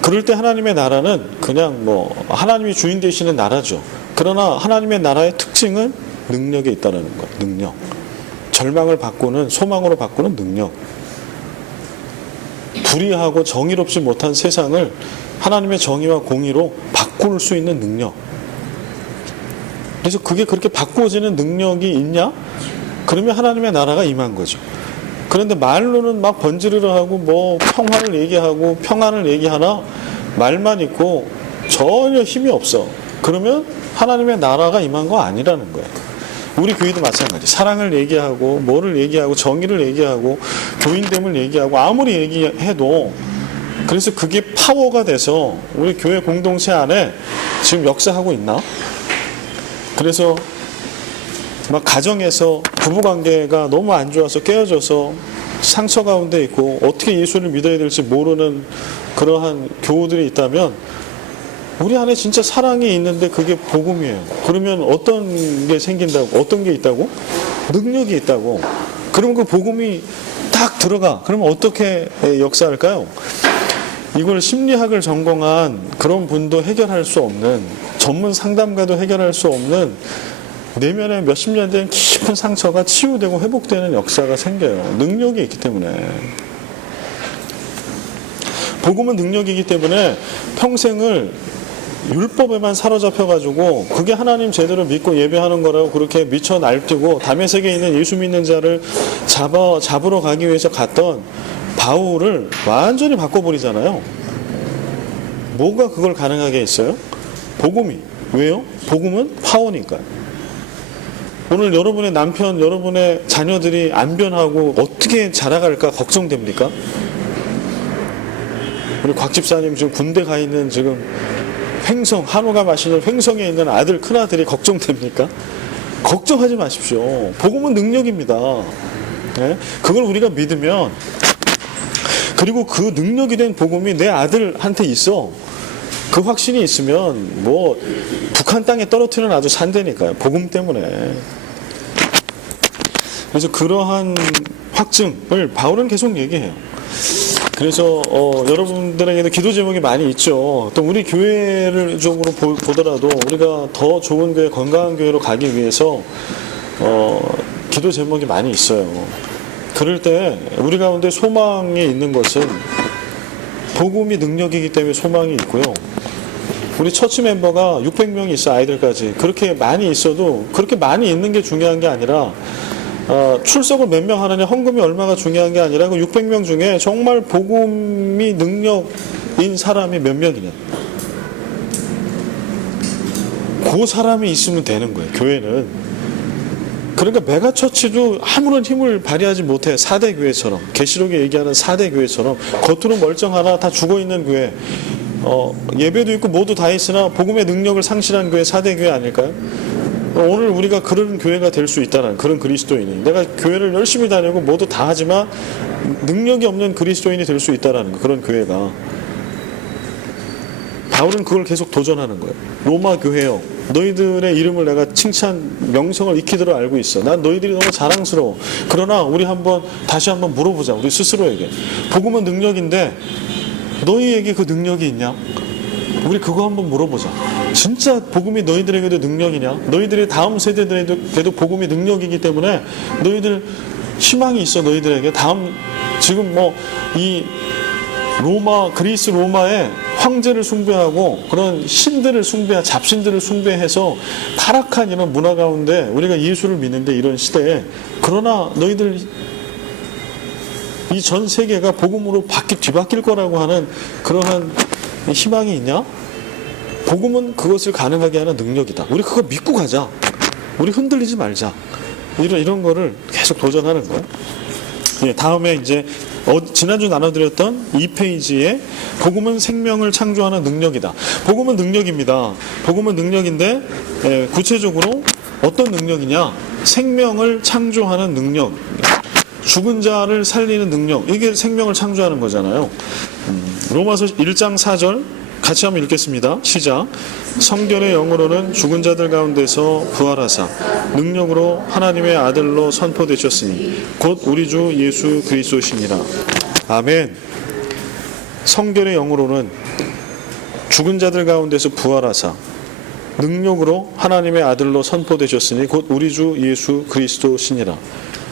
그럴 때 하나님의 나라는 그냥 하나님이 주인 되시는 나라죠. 그러나 하나님의 나라의 특징은 능력에 있다는 거예요. 능력. 절망을 바꾸는, 소망으로 바꾸는 능력. 불의하고 정의롭지 못한 세상을 하나님의 정의와 공의로 바꿀 수 있는 능력. 그래서 그게 그렇게 바꾸어지는 능력이 있냐? 그러면 하나님의 나라가 임한 거죠. 그런데 말로는 막 번지르르 하고 평화를 얘기하고 평안을 얘기하나 말만 있고 전혀 힘이 없어. 그러면 하나님의 나라가 임한 거 아니라는 거예요. 우리 교회도 마찬가지. 사랑을 얘기하고 뭐를 얘기하고 정의를 얘기하고 교인됨을 얘기하고 아무리 얘기해도, 그래서 그게 파워가 돼서 우리 교회 공동체 안에 지금 역사하고 있나? 그래서 막 가정에서 부부관계가 너무 안 좋아서 깨어져서 상처 가운데 있고 어떻게 예수를 믿어야 될지 모르는 그러한 교우들이 있다면, 우리 안에 진짜 사랑이 있는데 그게 복음이에요. 그러면 어떤 게 생긴다고? 어떤 게 있다고? 능력이 있다고. 그러면 그 복음이 딱 들어가. 그러면 어떻게 역사할까요? 이걸 심리학을 전공한 그런 분도 해결할 수 없는, 전문 상담가도 해결할 수 없는 내면에 몇십 년 된 깊은 상처가 치유되고 회복되는 역사가 생겨요. 능력이 있기 때문에. 복음은 능력이기 때문에 평생을 율법에만 사로잡혀가지고 그게 하나님 제대로 믿고 예배하는 거라고 그렇게 미쳐 날뛰고 다메섹에 있는 예수 믿는 자를 잡으러 가기 위해서 갔던 바울을 완전히 바꿔버리잖아요. 뭐가 그걸 가능하게 했어요? 복음이. 왜요? 복음은 파워니까요. 오늘 여러분의 남편, 여러분의 자녀들이 안 변하고 어떻게 자라갈까 걱정됩니까? 우리 곽 집사님 지금 군대 가 있는 지금 횡성, 한우가 마시는 횡성에 있는 아들, 큰아들이 걱정됩니까? 걱정하지 마십시오. 복음은 능력입니다. 네? 그걸 우리가 믿으면, 그리고 그 능력이 된 복음이 내 아들한테 있어. 그 확신이 있으면 뭐 북한 땅에 떨어뜨려 놔도 산다니까요. 복음 때문에. 그래서 그러한 확증을 바울은 계속 얘기해요. 그래서 여러분들에게도 기도 제목이 많이 있죠. 또 우리 교회를 쪽으로 보더라도 우리가 더 좋은 교회, 건강한 교회로 가기 위해서 기도 제목이 많이 있어요. 그럴 때 우리 가운데 소망이 있는 것은 복음이 능력이기 때문에 소망이 있고요. 우리 처치 멤버가 600명이 있어, 아이들까지. 그렇게 많이 있어도 그렇게 많이 있는 게 중요한 게 아니라 출석을 몇 명 하느냐, 헌금이 얼마가 중요한 게 아니라 그 600명 중에 정말 복음이 능력인 사람이 몇 명이냐. 그 사람이 있으면 되는 거예요, 교회는. 그러니까 메가처치도 아무런 힘을 발휘하지 못해. 4대 교회처럼, 계시록에 얘기하는 4대 교회처럼 겉으로 멀쩡하나 다 죽어있는 교회, 예배도 있고 모두 다 있으나 복음의 능력을 상실한 교회, 4대 교회 아닐까요? 오늘 우리가 그런 교회가 될 수 있다는, 그런 그리스도인이, 내가 교회를 열심히 다니고 모두 다 하지만 능력이 없는 그리스도인이 될 수 있다는 그런 교회가. 바울은 그걸 계속 도전하는 거예요. 로마 교회요, 너희들의 이름을 내가 칭찬, 명성을 익히도록 알고 있어. 난 너희들이 너무 자랑스러워. 그러나 우리 다시 한번 물어보자, 우리 스스로에게. 복음은 능력인데 너희에게 그 능력이 있냐? 우리 그거 한번 물어보자. 진짜 복음이 너희들에게도 능력이냐? 너희들의 다음 세대들에게도 복음이 능력이기 때문에 너희들 희망이 있어. 너희들에게 지금 이 그리스 로마의 황제를 숭배하고 그런 신들을 잡신들을 숭배해서 타락한 이런 문화 가운데 우리가 예수를 믿는데, 이런 시대에, 그러나 너희들 이 전 세계가 복음으로 뒤바뀔 거라고 하는 그러한 희망이 있냐? 복음은 그것을 가능하게 하는 능력이다. 우리 그거 믿고 가자. 우리 흔들리지 말자. 이런 거를 계속 도전하는 거예요. 예, 다음에 이제 지난주 나눠드렸던 2페이지에 복음은 생명을 창조하는 능력이다. 복음은 능력입니다. 복음은 능력인데 구체적으로 어떤 능력이냐? 생명을 창조하는 능력. 죽은 자를 살리는 능력, 이게 생명을 창조하는 거잖아요. 로마서 1장 4절 같이 한번 읽겠습니다. 시작. 성결의 영으로는 죽은 자들 가운데서 부활하사 능력으로 하나님의 아들로 선포되셨으니 곧 우리 주 예수 그리스도시니라. 아멘. 성결의 영으로는 죽은 자들 가운데서 부활하사 능력으로 하나님의 아들로 선포되셨으니 곧 우리 주 예수 그리스도시니라.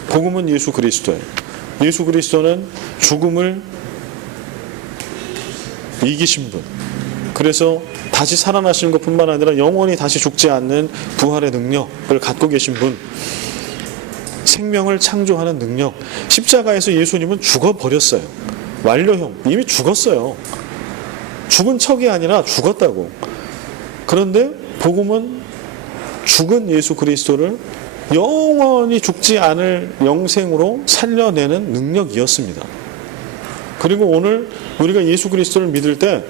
복음은 예수 그리스도예요. 예수 그리스도는 죽음을 이기신 분. 그래서 다시 살아나시는 것뿐만 아니라 영원히 다시 죽지 않는 부활의 능력을 갖고 계신 분. 생명을 창조하는 능력. 십자가에서 예수님은 죽어버렸어요. 완료형. 이미 죽었어요. 죽은 척이 아니라 죽었다고. 그런데 복음은 죽은 예수 그리스도를 영원히 죽지 않을 영생으로 살려내는 능력이었습니다. 그리고 오늘 우리가 예수 그리스도를 믿을 때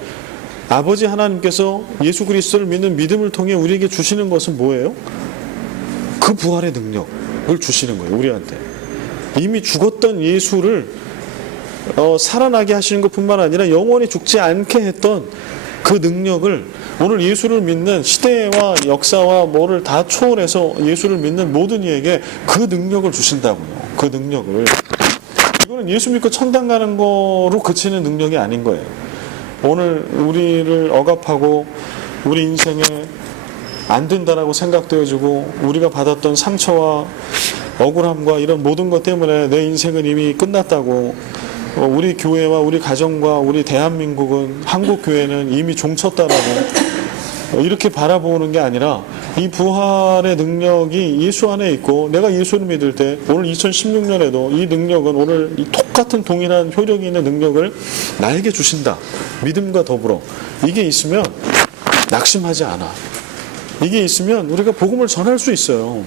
아버지 하나님께서 예수 그리스도를 믿는 믿음을 통해 우리에게 주시는 것은 뭐예요? 그 부활의 능력을 주시는 거예요. 우리한테. 이미 죽었던 예수를 살아나게 하시는 것뿐만 아니라 영원히 죽지 않게 했던 그 능력을 오늘 예수를 믿는 시대와 역사와 뭐를 다 초월해서 예수를 믿는 모든 이에게 그 능력을 주신다고요. 그 능력을. 이거는 예수 믿고 천당 가는 거로 그치는 능력이 아닌 거예요. 오늘 우리를 억압하고 우리 인생에 안 된다라고 생각되어지고 우리가 받았던 상처와 억울함과 이런 모든 것 때문에 내 인생은 이미 끝났다고, 우리 교회와 우리 가정과 우리 대한민국은, 한국 교회는 이미 종쳤다라고 이렇게 바라보는 게 아니라 이 부활의 능력이 예수 안에 있고 내가 예수를 믿을 때 오늘 2016년에도 이 능력은 오늘 이 똑같은 동일한 효력이 있는 능력을 나에게 주신다. 믿음과 더불어. 이게 있으면 낙심하지 않아. 이게 있으면 우리가 복음을 전할 수 있어요.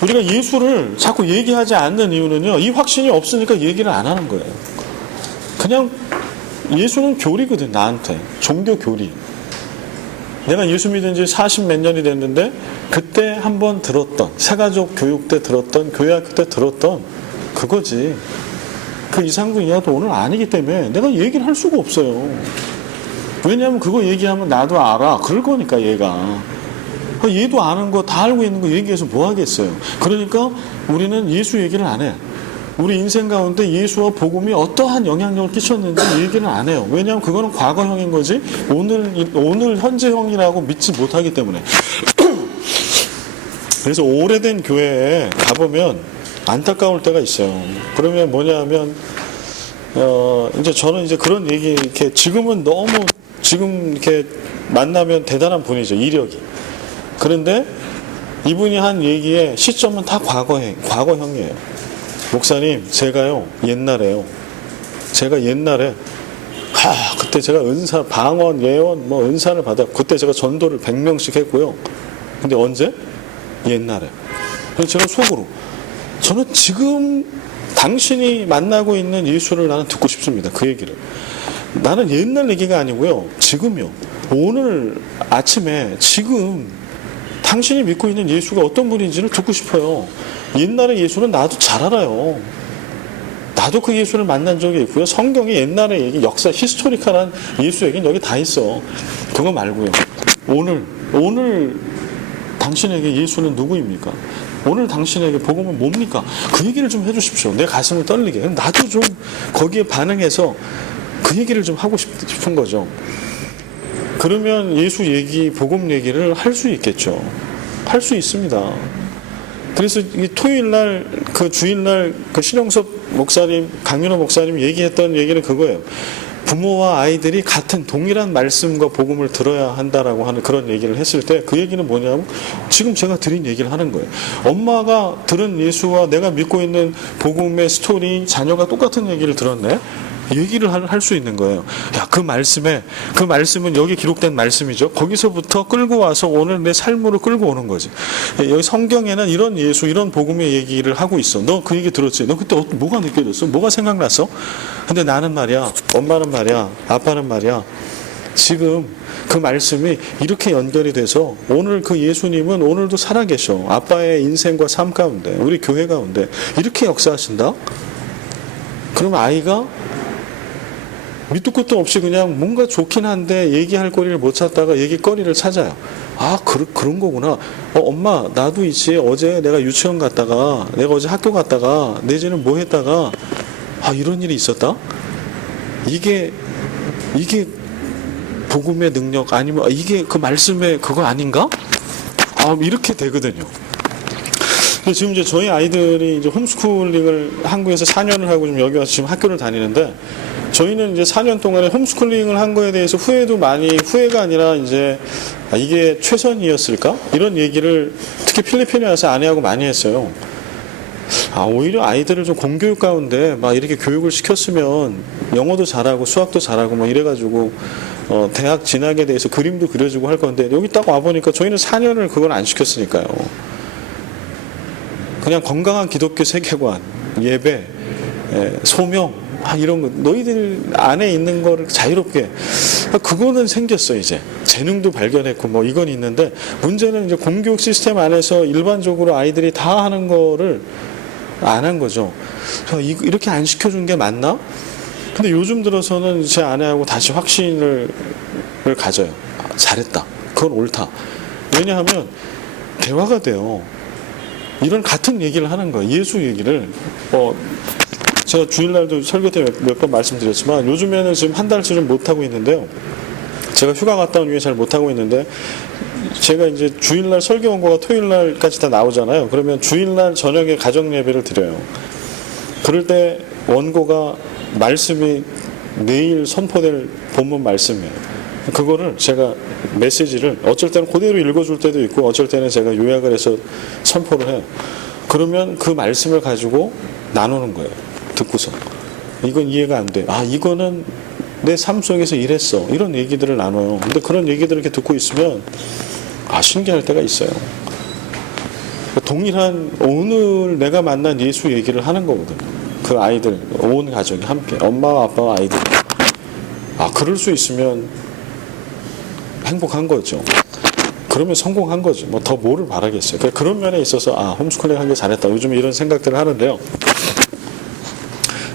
우리가 예수를 자꾸 얘기하지 않는 이유는요. 이 확신이 없으니까 얘기를 안 하는 거예요. 그냥 예수는 교리거든. 나한테. 종교 교리. 내가 예수 믿은 지 40 몇 년이 됐는데 그때 한번 들었던 새가족 교육 때 들었던 교회학교 때 들었던 그거지. 그 이상도 이하도 오늘 아니기 때문에 내가 얘기를 할 수가 없어요. 왜냐하면 그거 얘기하면 나도 알아. 그럴 거니까 얘가. 얘도 아는 거 다 알고 있는 거 얘기해서 뭐 하겠어요. 그러니까 우리는 예수 얘기를 안 해. 우리 인생 가운데 예수와 복음이 어떠한 영향력을 끼쳤는지 얘기를 안 해요. 왜냐하면 그거는 과거형인 거지 오늘 현재형이라고 믿지 못하기 때문에. 그래서 오래된 교회에 가보면 안타까울 때가 있어요. 그러면 뭐냐면 이제 저는 이제 그런 얘기 이렇게 지금은 너무 지금 이렇게 만나면 대단한 분이죠. 이력이. 그런데 이분이 한 얘기의 시점은 다 과거형이에요. 목사님, 제가요, 제가 옛날에, 그때 제가 은사, 방언, 예언, 은사를 받아, 그때 제가 전도를 100명씩 했고요. 근데 언제? 옛날에. 그래서 제가 속으로, 저는 지금 당신이 만나고 있는 예수를 나는 듣고 싶습니다. 그 얘기를. 나는 옛날 얘기가 아니고요. 지금요. 오늘 아침에, 지금, 당신이 믿고 있는 예수가 어떤 분인지를 듣고 싶어요. 옛날의 예수는 나도 잘 알아요. 나도 그 예수를 만난 적이 있고요. 성경이 옛날의 얘기, 역사, 히스토리컬한 예수 얘기는 여기 다 있어. 그거 말고요. 오늘 당신에게 예수는 누구입니까? 오늘 당신에게 복음은 뭡니까? 그 얘기를 좀 해주십시오. 내 가슴을 떨리게. 나도 좀 거기에 반응해서 그 얘기를 좀 하고 싶은 거죠. 그러면 예수 얘기, 복음 얘기를 할 수 있겠죠. 할 수 있습니다. 그래서 이 토요일날, 그 주일날 그 신영섭 목사님, 강윤호 목사님 얘기했던 얘기는 그거예요. 부모와 아이들이 같은 동일한 말씀과 복음을 들어야 한다라고 하는 그런 얘기를 했을 때 그 얘기는 뭐냐면 지금 제가 드린 얘기를 하는 거예요. 엄마가 들은 예수와 내가 믿고 있는 복음의 스토리, 자녀가 똑같은 얘기를 들었네. 얘기를 할 수 있는 거예요. 야, 그 말씀은 여기 기록된 말씀이죠. 거기서부터 끌고 와서 오늘 내 삶으로 끌고 오는 거지. 여기 성경에는 이런 예수, 이런 복음의 얘기를 하고 있어. 너 그 얘기 들었지? 너 그때 뭐가 느껴졌어? 뭐가 생각났어? 근데 나는 말이야, 엄마는 말이야, 아빠는 말이야, 지금 그 말씀이 이렇게 연결이 돼서 오늘 그 예수님은 오늘도 살아계셔. 아빠의 인생과 삶 가운데, 우리 교회 가운데 이렇게 역사하신다? 그러면 아이가 밑도 끝도 없이 그냥 뭔가 좋긴 한데 얘기할 거리를 못 찾다가 얘기거리를 찾아요. 아, 그런 거구나. 엄마, 나도 있지. 어제 내가 유치원 갔다가, 내가 어제 학교 갔다가, 내지는 뭐 했다가, 이런 일이 있었다? 이게 복음의 능력, 아니면 이게 그 말씀의 그거 아닌가? 이렇게 되거든요. 지금 이제 저희 아이들이 이제 홈스쿨링을 한국에서 4년을 하고 지금 여기 와서 지금 학교를 다니는데, 저희는 이제 4년 동안에 홈스쿨링을 한 거에 대해서 후회가 아니라 이제 이게 최선이었을까? 이런 얘기를 특히 필리핀에 와서 아내하고 많이 했어요. 오히려 아이들을 좀 공교육 가운데 막 이렇게 교육을 시켰으면 영어도 잘하고 수학도 잘하고 막 이래가지고 대학 진학에 대해서 그림도 그려주고 할 건데 여기 딱 와보니까 저희는 4년을 그걸 안 시켰으니까요. 그냥 건강한 기독교 세계관, 예배, 소명, 이런 거 너희들 안에 있는 거를 자유롭게 그거는 생겼어. 이제 재능도 발견했고 뭐 이건 있는데 문제는 이제 공교육 시스템 안에서 일반적으로 아이들이 다 하는 거를 안 한 거죠. 이렇게 안 시켜준 게 맞나? 근데 요즘 들어서는 제 아내하고 다시 확신을 가져요. 잘했다. 그건 옳다. 왜냐하면 대화가 돼요. 이런 같은 얘기를 하는 거예요. 예수 얘기를. 제가 주일날도 설교 때 몇 번 말씀드렸지만 요즘에는 지금 한 달쯤 못하고 있는데요. 제가 휴가 갔다 온 이후에 잘 못하고 있는데 제가 이제 주일날 설교 원고가 토요일날까지 다 나오잖아요. 그러면 주일날 저녁에 가정 예배를 드려요. 그럴 때 원고가 말씀이 내일 선포될 본문 말씀이에요. 그거를 제가 메시지를 어쩔 때는 그대로 읽어줄 때도 있고 어쩔 때는 제가 요약을 해서 선포를 해요. 그러면 그 말씀을 가지고 나누는 거예요. 듣고서 이건 이해가 안 돼. 아, 이거는 내 삶 속에서 이랬어. 이런 얘기들을 나눠요. 근데 그런 얘기들을 이렇게 듣고 있으면 신기할 때가 있어요. 동일한 오늘 내가 만난 예수 얘기를 하는 거거든요. 그 아이들, 온 가족이 함께, 엄마와 아빠와 아이들. 그럴 수 있으면 행복한 거죠. 그러면 성공한 거죠. 뭐 더 뭐를 바라겠어요. 그런 면에 있어서 홈스쿨링 하길 잘했다. 요즘에 이런 생각들을 하는데요.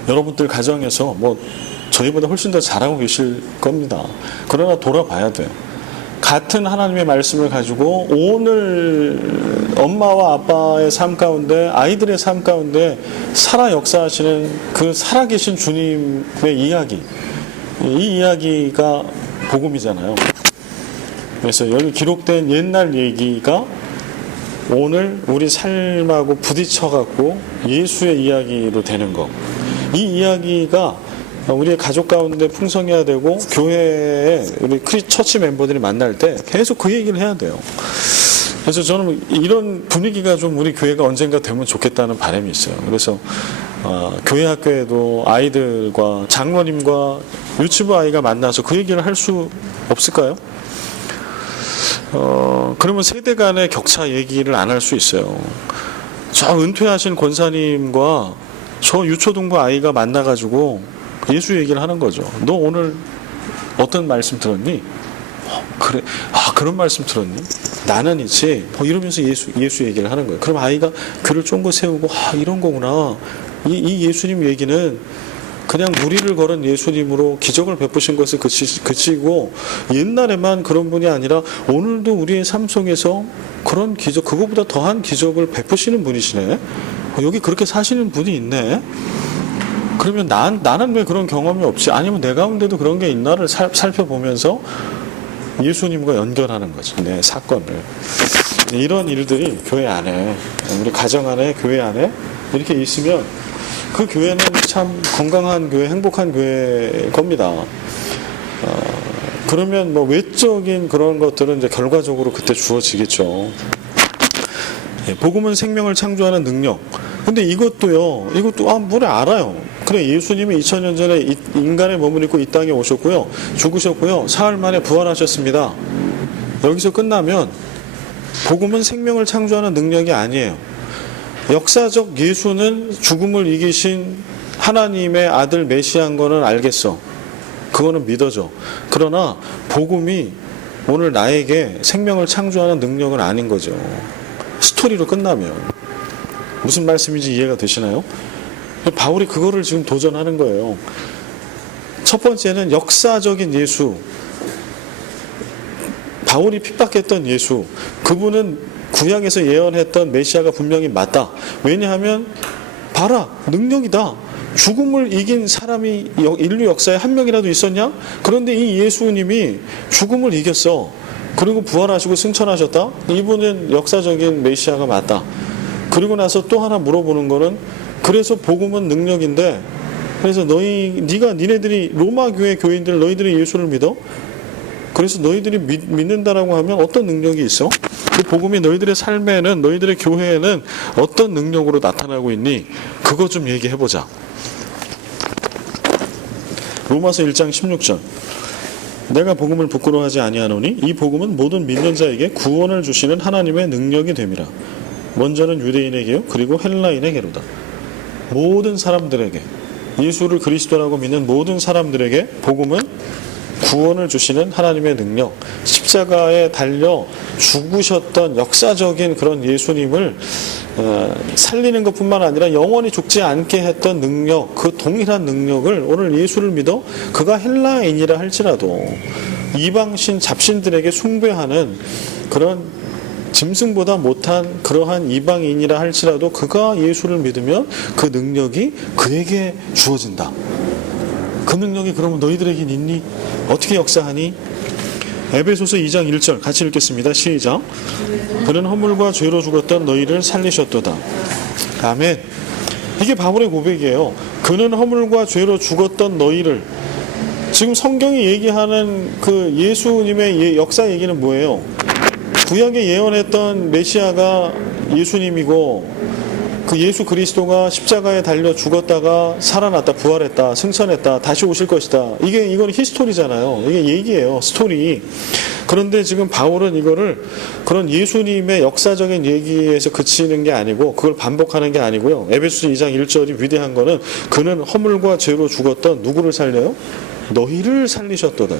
여러분들 가정에서 뭐 저희보다 훨씬 더 잘하고 계실 겁니다. 그러나 돌아봐야 돼요. 같은 하나님의 말씀을 가지고 오늘 엄마와 아빠의 삶 가운데, 아이들의 삶 가운데 살아 역사하시는 그 살아계신 주님의 이야기, 이 이야기가 복음이잖아요. 그래서 여기 기록된 옛날 얘기가 오늘 우리 삶하고 부딪혀갖고 예수의 이야기로 되는 거. 이 이야기가 우리의 가족 가운데 풍성해야 되고, 교회에 우리 처치 멤버들이 만날 때 계속 그 얘기를 해야 돼요. 그래서 저는 이런 분위기가 좀 우리 교회가 언젠가 되면 좋겠다는 바람이 있어요. 그래서 교회 학교에도 아이들과 장로님과 유치부 아이가 만나서 그 얘기를 할 수 없을까요? 그러면 세대 간의 격차 얘기를 안 할 수 있어요. 저 은퇴하신 권사님과 저 유초등부 아이가 만나가지고 예수 얘기를 하는 거죠. 너 오늘 어떤 말씀 들었니? 그래. 그런 말씀 들었니? 나는 있지. 이러면서 예수 얘기를 하는 거예요. 그럼 아이가 귀를 쫑긋 세우고, 이런 거구나. 이 예수님 얘기는 그냥 무리를 걸은 예수님으로 기적을 베푸신 것을 그치고 옛날에만 그런 분이 아니라 오늘도 우리의 삶 속에서 그런 기적, 그거보다 더한 기적을 베푸시는 분이시네. 여기 그렇게 사시는 분이 있네. 그러면 나는 왜 그런 경험이 없지? 아니면 내 가운데도 그런 게 있나를 살펴보면서 예수님과 연결하는 거죠. 내 사건을. 이런 일들이 교회 안에, 우리 가정 안에, 교회 안에 이렇게 있으면 그 교회는 참 건강한 교회, 행복한 교회일 겁니다. 그러면 뭐 외적인 그런 것들은 이제 결과적으로 그때 주어지겠죠. 복음은 생명을 창조하는 능력. 근데 이것도 뭘 알아요. 그래, 예수님이 2000년 전에 인간의 몸을 입고 이 땅에 오셨고요. 죽으셨고요. 사흘 만에 부활하셨습니다. 여기서 끝나면 복음은 생명을 창조하는 능력이 아니에요. 역사적 예수는 죽음을 이기신 하나님의 아들 메시아인 거는 알겠어. 그거는 믿어져. 그러나 복음이 오늘 나에게 생명을 창조하는 능력은 아닌 거죠. 스토리로 끝나면. 무슨 말씀인지 이해가 되시나요? 바울이 그거를 지금 도전하는 거예요. 첫 번째는 역사적인 예수. 바울이 핍박했던 예수. 그분은 구약에서 예언했던 메시아가 분명히 맞다. 왜냐하면 봐라, 능력이다. 죽음을 이긴 사람이 인류 역사에 한 명이라도 있었냐? 그런데 이 예수님이 죽음을 이겼어. 그리고 부활하시고 승천하셨다. 이분은 역사적인 메시아가 맞다. 그리고 나서 또 하나 물어보는 거는, 그래서 복음은 능력인데, 그래서 니네들이 로마 교회 교인들, 너희들이 예수를 믿어? 그래서 너희들이 믿는다라고 하면 어떤 능력이 있어? 그 복음이 너희들의 삶에는, 너희들의 교회에는 어떤 능력으로 나타나고 있니? 그거 좀 얘기해보자. 로마서 1장 16절. 내가 복음을 부끄러워하지 아니하노니 이 복음은 모든 믿는 자에게 구원을 주시는 하나님의 능력이 됨이라. 먼저는 유대인에게요, 그리고 헬라인에게로다. 모든 사람들에게, 예수를 그리스도라고 믿는 모든 사람들에게 복음은 구원을 주시는 하나님의 능력, 십자가에 달려 죽으셨던 역사적인 그런 예수님을 살리는 것뿐만 아니라 영원히 죽지 않게 했던 능력, 그 동일한 능력을 오늘 예수를 믿어 그가 헬라인이라 할지라도 이방신 잡신들에게 숭배하는 그런 짐승보다 못한 그러한 이방인이라 할지라도 그가 예수를 믿으면 그 능력이 그에게 주어진다. 그 능력이 그러면 너희들에겐 있니? 어떻게 역사하니? 에베소서 2장 1절 같이 읽겠습니다. 시작. 그는 허물과 죄로 죽었던 너희를 살리셨도다. 아멘. 이게 바울의 고백이에요. 그는 허물과 죄로 죽었던 너희를, 지금 성경이 얘기하는 그 예수님의 역사 얘기는 뭐예요? 구약에 예언했던 메시아가 예수님이고 그 예수 그리스도가 십자가에 달려 죽었다가 살아났다, 부활했다, 승천했다, 다시 오실 것이다. 이건 히스토리잖아요. 이게 얘기예요. 스토리. 그런데 지금 바울은 이거를 그런 예수님의 역사적인 얘기에서 그치는 게 아니고 그걸 반복하는 게 아니고요. 에베소서 2장 1절이 위대한 거는 그는 허물과 죄로 죽었던 누구를 살려요? 너희를 살리셨도다.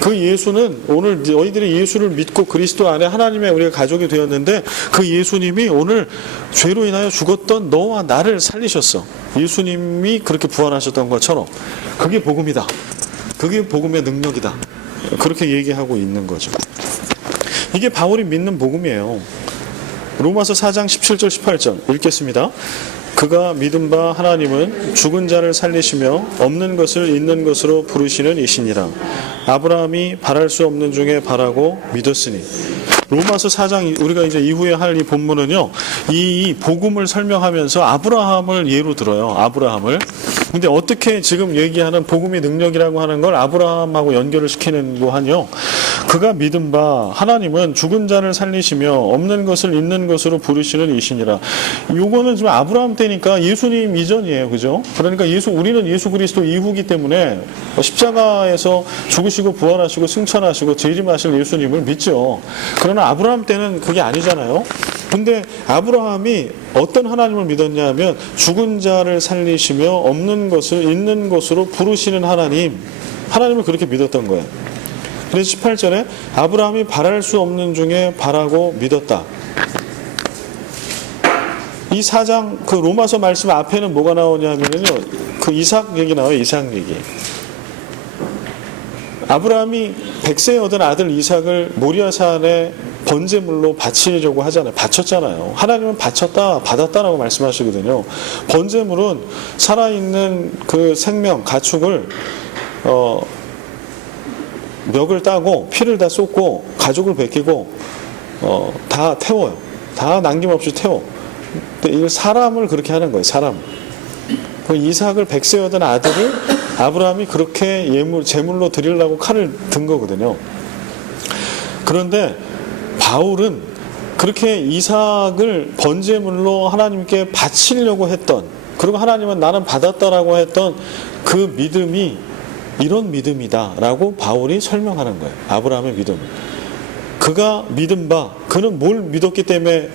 그 예수는 오늘 너희들이 예수를 믿고 그리스도 안에 하나님의 우리가 가족이 되었는데 그 예수님이 오늘 죄로 인하여 죽었던 너와 나를 살리셨어. 예수님이 그렇게 부활하셨던 것처럼 그게 복음이다. 그게 복음의 능력이다. 그렇게 얘기하고 있는 거죠. 이게 바울이 믿는 복음이에요. 로마서 4장 17절 18절 읽겠습니다. 그가 믿은 바 하나님은 죽은 자를 살리시며 없는 것을 있는 것으로 부르시는 이시니라. 아브라함이 바랄 수 없는 중에 바라고 믿었으니. 로마서 4장 우리가 이제 이후에 할 이 본문은요. 이 복음을 설명하면서 아브라함을 예로 들어요. 아브라함을. 근데 어떻게 지금 얘기하는 복음의 능력이라고 하는 걸 아브라함하고 연결을 시키는 거 하뇨. 그가 믿은 바 하나님은 죽은 자를 살리시며 없는 것을 있는 것으로 부르시는 이시니라. 요거는 지금 아브라함 때니까 예수님 이전이에요. 그죠? 그러니까 우리는 예수 그리스도 이후기 때문에 십자가에서 죽으시고 부활하시고 승천하시고 재림하실 예수님을 믿죠. 그러나 아브라함 때는 그게 아니잖아요. 근데 아브라함이 어떤 하나님을 믿었냐 하면 죽은 자를 살리시며 없는 것을 있는 것으로 부르시는 하나님을 그렇게 믿었던 거예요. 그래서 18절에 아브라함이 바랄 수 없는 중에 바라고 믿었다. 이 4장 그 로마서 말씀 앞에는 뭐가 나오냐면요. 그 이삭 얘기 나와요. 이삭 얘기. 아브라함이 100세에 얻은 아들 이삭을 모리아산에 번제물로 바치려고 하잖아요. 바쳤잖아요. 하나님은 바쳤다, 받았다라고 말씀하시거든요. 번제물은 살아있는 그 생명, 가축을 멱을 따고 피를 다 쏟고 가죽을 벗기고 다 태워요. 다 남김없이 태워. 근데 이 사람을 그렇게 하는 거예요. 사람. 그 이삭을 100세 얻은 아들을 아브라함이 그렇게 제물로 드리려고 칼을 든 거거든요. 그런데 바울은 그렇게 이삭을 번제물로 하나님께 바치려고 했던, 그리고 하나님은 나는 받았다라고 했던 그 믿음이 이런 믿음이다라고 바울이 설명하는 거예요. 아브라함의 믿음을. 그가 믿은 바, 그는 뭘 믿었기 때문에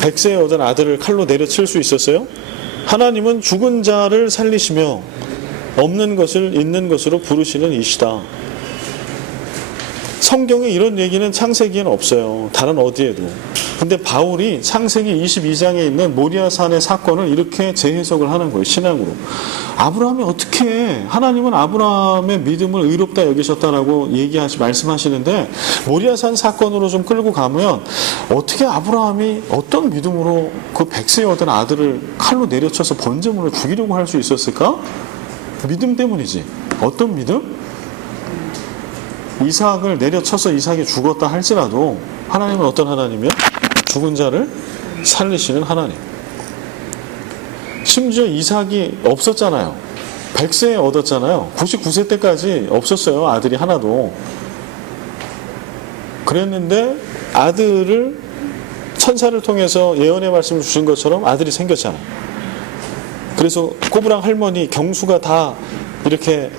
100세에 얻은 아들을 칼로 내려칠 수 있었어요? 하나님은 죽은 자를 살리시며 없는 것을 있는 것으로 부르시는 이시다. 성경에 이런 얘기는 창세기에는 없어요. 다른 어디에도. 근데 바울이 창세기 22장에 있는 모리아산의 사건을 이렇게 재해석을 하는 거예요. 신앙으로. 아브라함이 어떻게 하나님은 아브라함의 믿음을 의롭다 여기셨다라고 말씀하시는데 모리아산 사건으로 좀 끌고 가면 어떻게 아브라함이 어떤 믿음으로 그 100세에 얻은 아들을 칼로 내려쳐서 번제물을 죽이려고 할 수 있었을까? 믿음 때문이지. 어떤 믿음? 이삭을 내려쳐서 이삭이 죽었다 할지라도 하나님은 어떤 하나님이요? 죽은 자를 살리시는 하나님. 심지어 이삭이 없었잖아요. 100세에 얻었잖아요. 99세 때까지 없었어요. 아들이 하나도. 그랬는데 아들을 천사를 통해서 예언의 말씀을 주신 것처럼 아들이 생겼잖아요. 그래서 꼬부랑 할머니 경수가 다 이렇게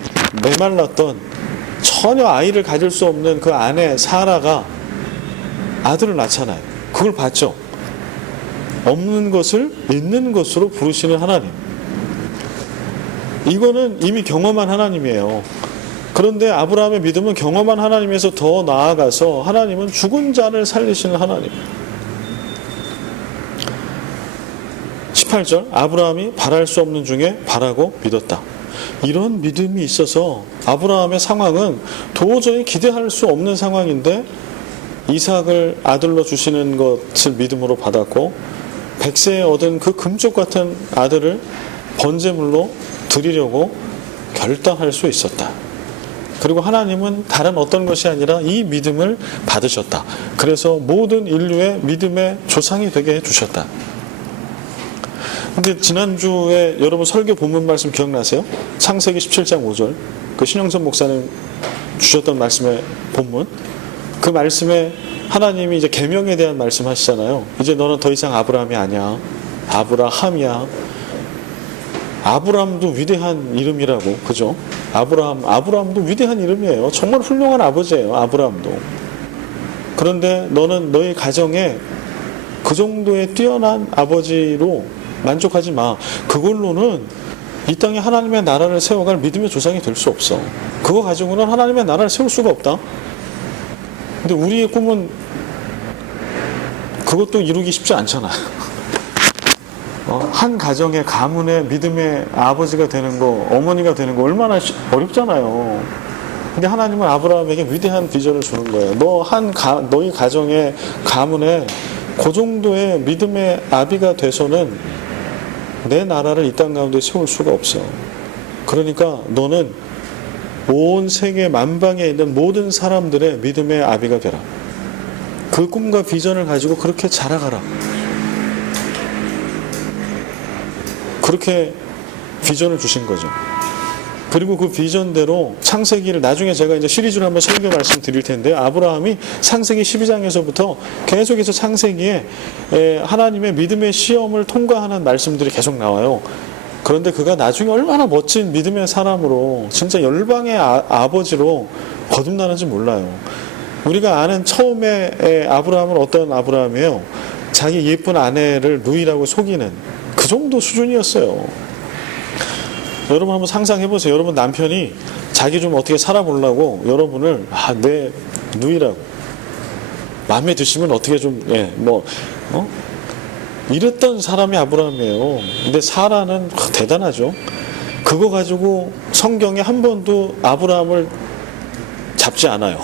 메말랐던 전혀 아이를 가질 수 없는 그 아내 사라가 아들을 낳잖아요. 그걸 봤죠. 없는 것을 있는 것으로 부르시는 하나님. 이거는 이미 경험한 하나님이에요. 그런데 아브라함의 믿음은 경험한 하나님에서 더 나아가서 하나님은 죽은 자를 살리시는 하나님. 18절 아브라함이 바랄 수 없는 중에 바라고 믿었다. 이런 믿음이 있어서 아브라함의 상황은 도저히 기대할 수 없는 상황인데 이삭을 아들로 주시는 것을 믿음으로 받았고 100세에 얻은 그 금쪽 같은 아들을 번제물로 드리려고 결단할 수 있었다. 그리고 하나님은 다른 어떤 것이 아니라 이 믿음을 받으셨다. 그래서 모든 인류의 믿음의 조상이 되게 해주셨다. 근데 지난주에 여러분 설교 본문 말씀 기억나세요? 창세기 17장 5절 그 신영선 목사님 주셨던 말씀의 본문, 그 말씀에 하나님이 이제 계명에 대한 말씀하시잖아요. 이제 너는 더 이상 아브라함이 아니야, 아브라함이야. 아브라함도 위대한 이름이라고, 그죠? 아브라함도 위대한 이름이에요. 정말 훌륭한 아버지예요, 아브라함도. 그런데 너는 너희 가정에 그 정도의 뛰어난 아버지로 만족하지 마. 그걸로는 이 땅에 하나님의 나라를 세워갈 믿음의 조상이 될 수 없어. 그거 가지고는 하나님의 나라를 세울 수가 없다. 근데 우리의 꿈은 그것도 이루기 쉽지 않잖아요. 한 가정의 가문의 믿음의 아버지가 되는 거, 어머니가 되는 거 얼마나 어렵잖아요. 근데 하나님은 아브라함에게 위대한 비전을 주는 거예요. 너희 가정의 가문에 그 정도의 믿음의 아비가 돼서는 내 나라를 이 땅 가운데 세울 수가 없어. 그러니까 너는 온 세계 만방에 있는 모든 사람들의 믿음의 아비가 되라. 그 꿈과 비전을 가지고 그렇게 자라가라. 그렇게 비전을 주신 거죠. 그리고 그 비전대로 창세기를 나중에 제가 이제 시리즈로 한번 설교 말씀드릴 텐데, 아브라함이 창세기 12장에서부터 계속해서 창세기에 하나님의 믿음의 시험을 통과하는 말씀들이 계속 나와요. 그런데 그가 나중에 얼마나 멋진 믿음의 사람으로 진짜 열방의 아버지로 거듭나는지 몰라요. 우리가 아는 처음에 아브라함은 어떤 아브라함이에요? 자기 예쁜 아내를 누이라고 속이는 그 정도 수준이었어요. 여러분 한번 상상해보세요. 여러분 남편이 자기 좀 어떻게 살아보려고 여러분을 내 누이라고 마음에 드시면 어떻게 좀 이랬던 사람이 아브라함이에요. 근데 사라는 대단하죠. 그거 가지고 성경에 한 번도 아브라함을 잡지 않아요.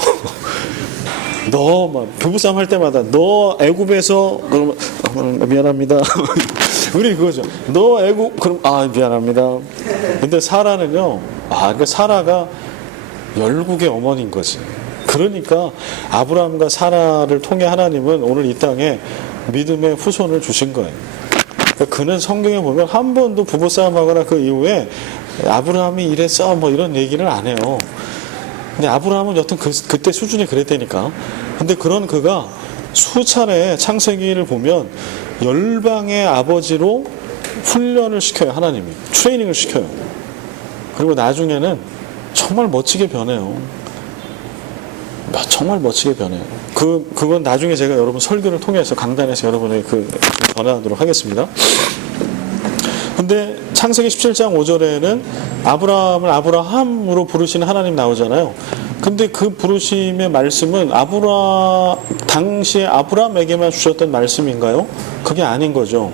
너 막 부부싸움 할 때마다 너 애굽에서 그러면 미안합니다. 우리 그거죠. 너 애굽 그럼 미안합니다. 근데 사라는요. 그러니까 사라가 열국의 어머니인 거지. 그러니까 아브라함과 사라를 통해 하나님은 오늘 이 땅에 믿음의 후손을 주신 거예요. 그러니까 그는 성경에 보면 한 번도 부부싸움하거나 그 이후에 아브라함이 이랬어 뭐 이런 얘기를 안 해요. 근데 아브라함은 여튼 그때 수준이 그랬다니까. 근데 그런 그가 수차례 창세기를 보면 열방의 아버지로 훈련을 시켜요. 하나님이 트레이닝을 시켜요. 그리고 나중에는 정말 멋지게 변해요. 정말 멋지게 변해요. 그건 나중에 제가 여러분 설교를 통해서 강단에서 여러분에게 전하도록 하겠습니다. 근데 창세기 17장 5절에는 아브라함을 아브라함으로 부르시는 하나님 나오잖아요. 근데 그 부르심의 말씀은 당시에 아브라함에게만 주셨던 말씀인가요? 그게 아닌 거죠.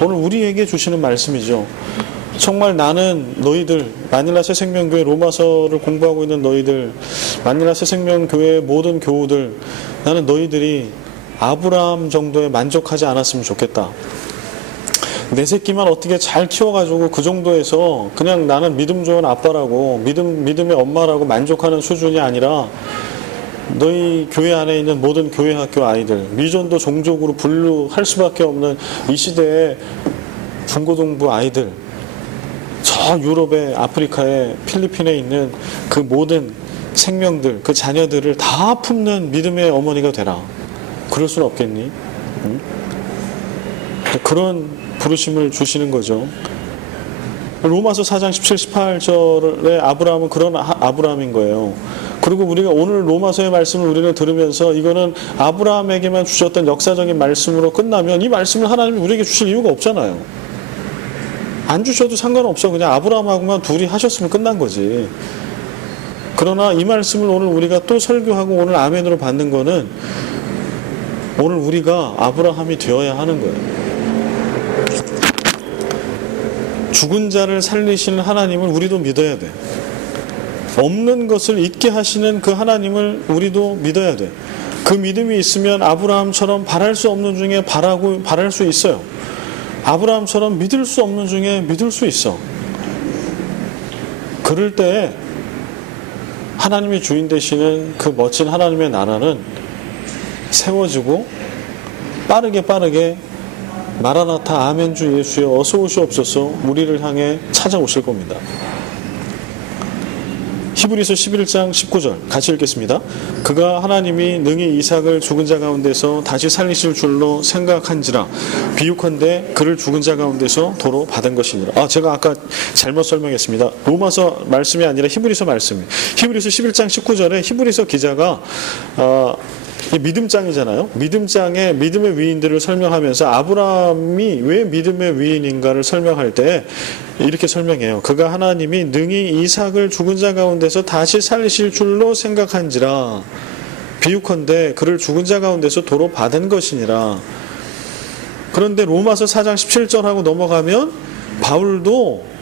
오늘 우리에게 주시는 말씀이죠. 정말 나는 너희들, 마닐라 새생명교회 로마서를 공부하고 있는 너희들, 마닐라 새생명교회의 모든 교우들, 나는 너희들이 아브라함 정도에 만족하지 않았으면 좋겠다. 내 새끼만 어떻게 잘 키워가지고 그 정도에서 그냥 나는 믿음 좋은 아빠라고 믿음의 엄마라고 만족하는 수준이 아니라 너희 교회 안에 있는 모든 교회 학교 아이들, 미전도 종족으로 분류할 수밖에 없는 이 시대의 중고등부 아이들, 저 유럽의 아프리카의 필리핀에 있는 그 모든 생명들, 그 자녀들을 다 품는 믿음의 어머니가 되라. 그럴 수는 없겠니? 응? 그런 부르심을 주시는 거죠. 로마서 4장 17, 18절에 아브라함은 그런 아브라함인 거예요. 그리고 우리가 오늘 로마서의 말씀을 우리는 들으면서 이거는 아브라함에게만 주셨던 역사적인 말씀으로 끝나면 이 말씀을 하나님이 우리에게 주실 이유가 없잖아요. 안 주셔도 상관없어. 그냥 아브라함하고만 둘이 하셨으면 끝난 거지. 그러나 이 말씀을 오늘 우리가 또 설교하고 오늘 아멘으로 받는 거는 오늘 우리가 아브라함이 되어야 하는 거예요. 죽은 자를 살리시는 하나님을 우리도 믿어야 돼. 없는 것을 있게 하시는 그 하나님을 우리도 믿어야 돼. 그 믿음이 있으면 아브라함처럼 바랄 수 없는 중에 바랄 수 있어요. 아브라함처럼 믿을 수 없는 중에 믿을 수 있어. 그럴 때 하나님이 주인 되시는 그 멋진 하나님의 나라는 세워지고 빠르게 마라나타 아멘 주 예수여 어서 오시옵소서 우리를 향해 찾아오실 겁니다. 히브리서 11장 19절 같이 읽겠습니다. 그가 하나님이 능히 이삭을 죽은 자 가운데서 다시 살리실 줄로 생각한지라 비유컨대 그를 죽은 자 가운데서 도로 받은 것이니라. 제가 아까 잘못 설명했습니다. 로마서 말씀이 아니라 히브리서 말씀이에요. 히브리서 11장 19절에 히브리서 기자가 이 믿음장이잖아요. 믿음장에 믿음의 위인들을 설명하면서 아브라함이 왜 믿음의 위인인가를 설명할 때 이렇게 설명해요. 그가 하나님이 능히 이삭을 죽은 자 가운데서 다시 살리실 줄로 생각한지라 비유컨대 그를 죽은 자 가운데서 도로 받은 것이니라. 그런데 로마서 4장 17절하고 넘어가면 바울도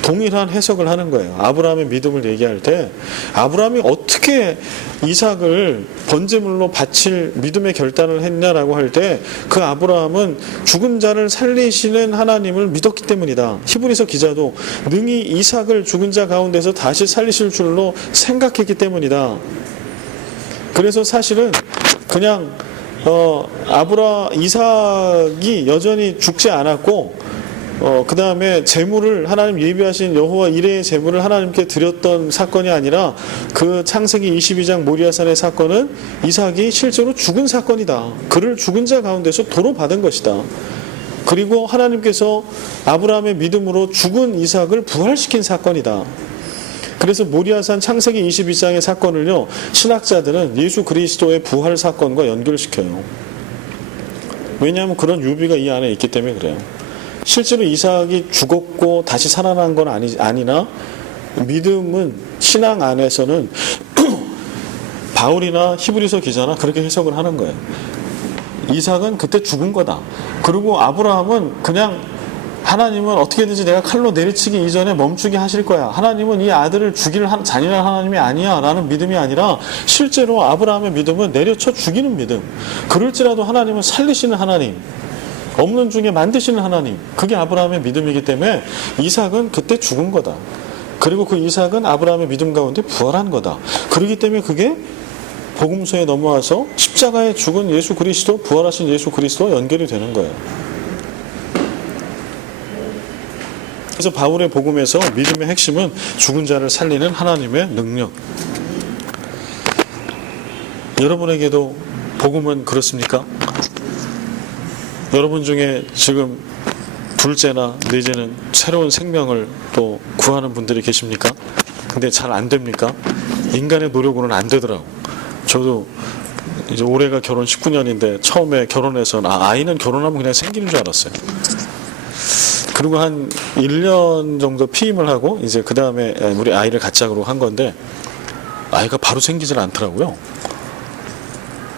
동일한 해석을 하는 거예요. 아브라함의 믿음을 얘기할 때 아브라함이 어떻게 이삭을 번제물로 바칠 믿음의 결단을 했냐라고 할 때 그 아브라함은 죽은 자를 살리시는 하나님을 믿었기 때문이다. 히브리서 기자도 능히 이삭을 죽은 자 가운데서 다시 살리실 줄로 생각했기 때문이다. 그래서 사실은 그냥 이삭이 여전히 죽지 않았고 그 다음에 제물을 하나님 예비하신 여호와 이레의 제물을 하나님께 드렸던 사건이 아니라 그 창세기 22장 모리아산의 사건은 이삭이 실제로 죽은 사건이다. 그를 죽은 자 가운데서 도로 받은 것이다. 그리고 하나님께서 아브라함의 믿음으로 죽은 이삭을 부활시킨 사건이다. 그래서 모리아산 창세기 22장의 사건을요 신학자들은 예수 그리스도의 부활 사건과 연결시켜요. 왜냐하면 그런 유비가 이 안에 있기 때문에 그래요. 실제로 이삭이 죽었고 다시 살아난 건 아니나 믿음은 신앙 안에서는 바울이나 히브리서 기자나 그렇게 해석을 하는 거예요. 이삭은 그때 죽은 거다. 그리고 아브라함은 그냥 하나님은 어떻게든지 내가 칼로 내리치기 이전에 멈추게 하실 거야. 하나님은 이 아들을 죽일 잔인한 하나님이 아니야 라는 믿음이 아니라 실제로 아브라함의 믿음은 내려쳐 죽이는 믿음. 그럴지라도 하나님은 살리시는 하나님, 없는 중에 만드시는 하나님, 그게 아브라함의 믿음이기 때문에 이삭은 그때 죽은 거다. 그리고 그 이삭은 아브라함의 믿음 가운데 부활한 거다. 그렇기 때문에 그게 복음서에 넘어와서 십자가에 죽은 예수 그리스도, 부활하신 예수 그리스도와 연결이 되는 거예요. 그래서 바울의 복음에서 믿음의 핵심은 죽은 자를 살리는 하나님의 능력. 여러분에게도 복음은 그렇습니까? 여러분 중에 지금 둘째나 넷째는 새로운 생명을 또 구하는 분들이 계십니까? 근데 잘 안 됩니까? 인간의 노력으로는 안 되더라고. 저도 이제 올해가 결혼 19년인데 처음에 결혼해서 아이는 결혼하면 그냥 생기는 줄 알았어요. 그리고 한 1년 정도 피임을 하고 이제 그 다음에 우리 아이를 갖자고 한 건데 아이가 바로 생기질 않더라고요.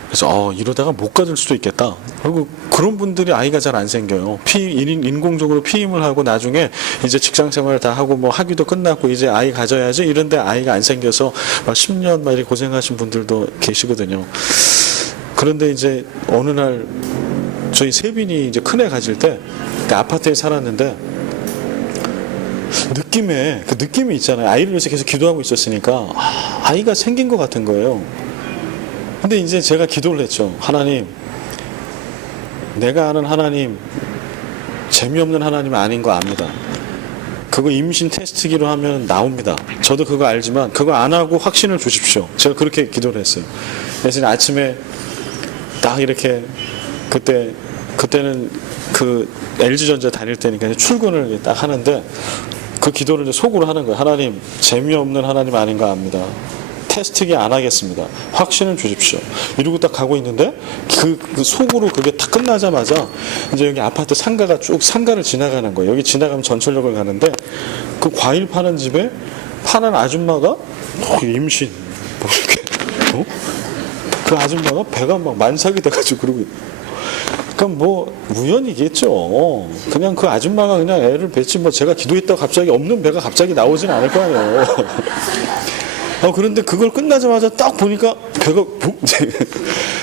그래서 이러다가 못 가질 수도 있겠다. 그리고 그런 분들이 아이가 잘 안 생겨요. 인공적으로 피임을 하고 나중에 이제 직장 생활 다 하고 뭐 학위도 끝났고 이제 아이 가져야지 이런데 아이가 안 생겨서 막 10년 막 이렇게 고생하신 분들도 계시거든요. 그런데 이제 어느 날 저희 세빈이 이제 큰애 가질 때 아파트에 살았는데 그 느낌이 있잖아요. 아이를 위해서 계속 기도하고 있었으니까 아이가 생긴 것 같은 거예요. 근데 이제 제가 기도를 했죠. 하나님, 내가 아는 하나님 재미없는 하나님 아닌 거 압니다. 그거 임신 테스트기로 하면 나옵니다. 저도 그거 알지만 그거 안 하고 확신을 주십시오. 제가 그렇게 기도를 했어요. 그래서 아침에 딱 이렇게 그때는 그 LG전자 다닐 때니까 출근을 딱 하는데 그 기도를 이제 속으로 하는 거예요. 하나님, 재미없는 하나님 아닌가 압니다. 테스트기 안 하겠습니다. 확신을 주십시오. 이러고 딱 가고 있는데 그 속으로 그게 딱 끝나자마자 이제 여기 아파트 상가가 쭉 상가를 지나가는 거예요. 여기 지나가면 전철역을 가는데 그 과일 파는 집에 파는 아줌마가 임신 뭐 이렇게 그 아줌마가 배가 막 만삭이 돼가지고 그러고 그러니까 뭐 우연이겠죠. 그냥 그 아줌마가 그냥 애를 뱉지 뭐 제가 기도했다고 갑자기 없는 배가 갑자기 나오진 않을 거 아니에요. 그런데 그걸 끝나자마자 딱 보니까 배가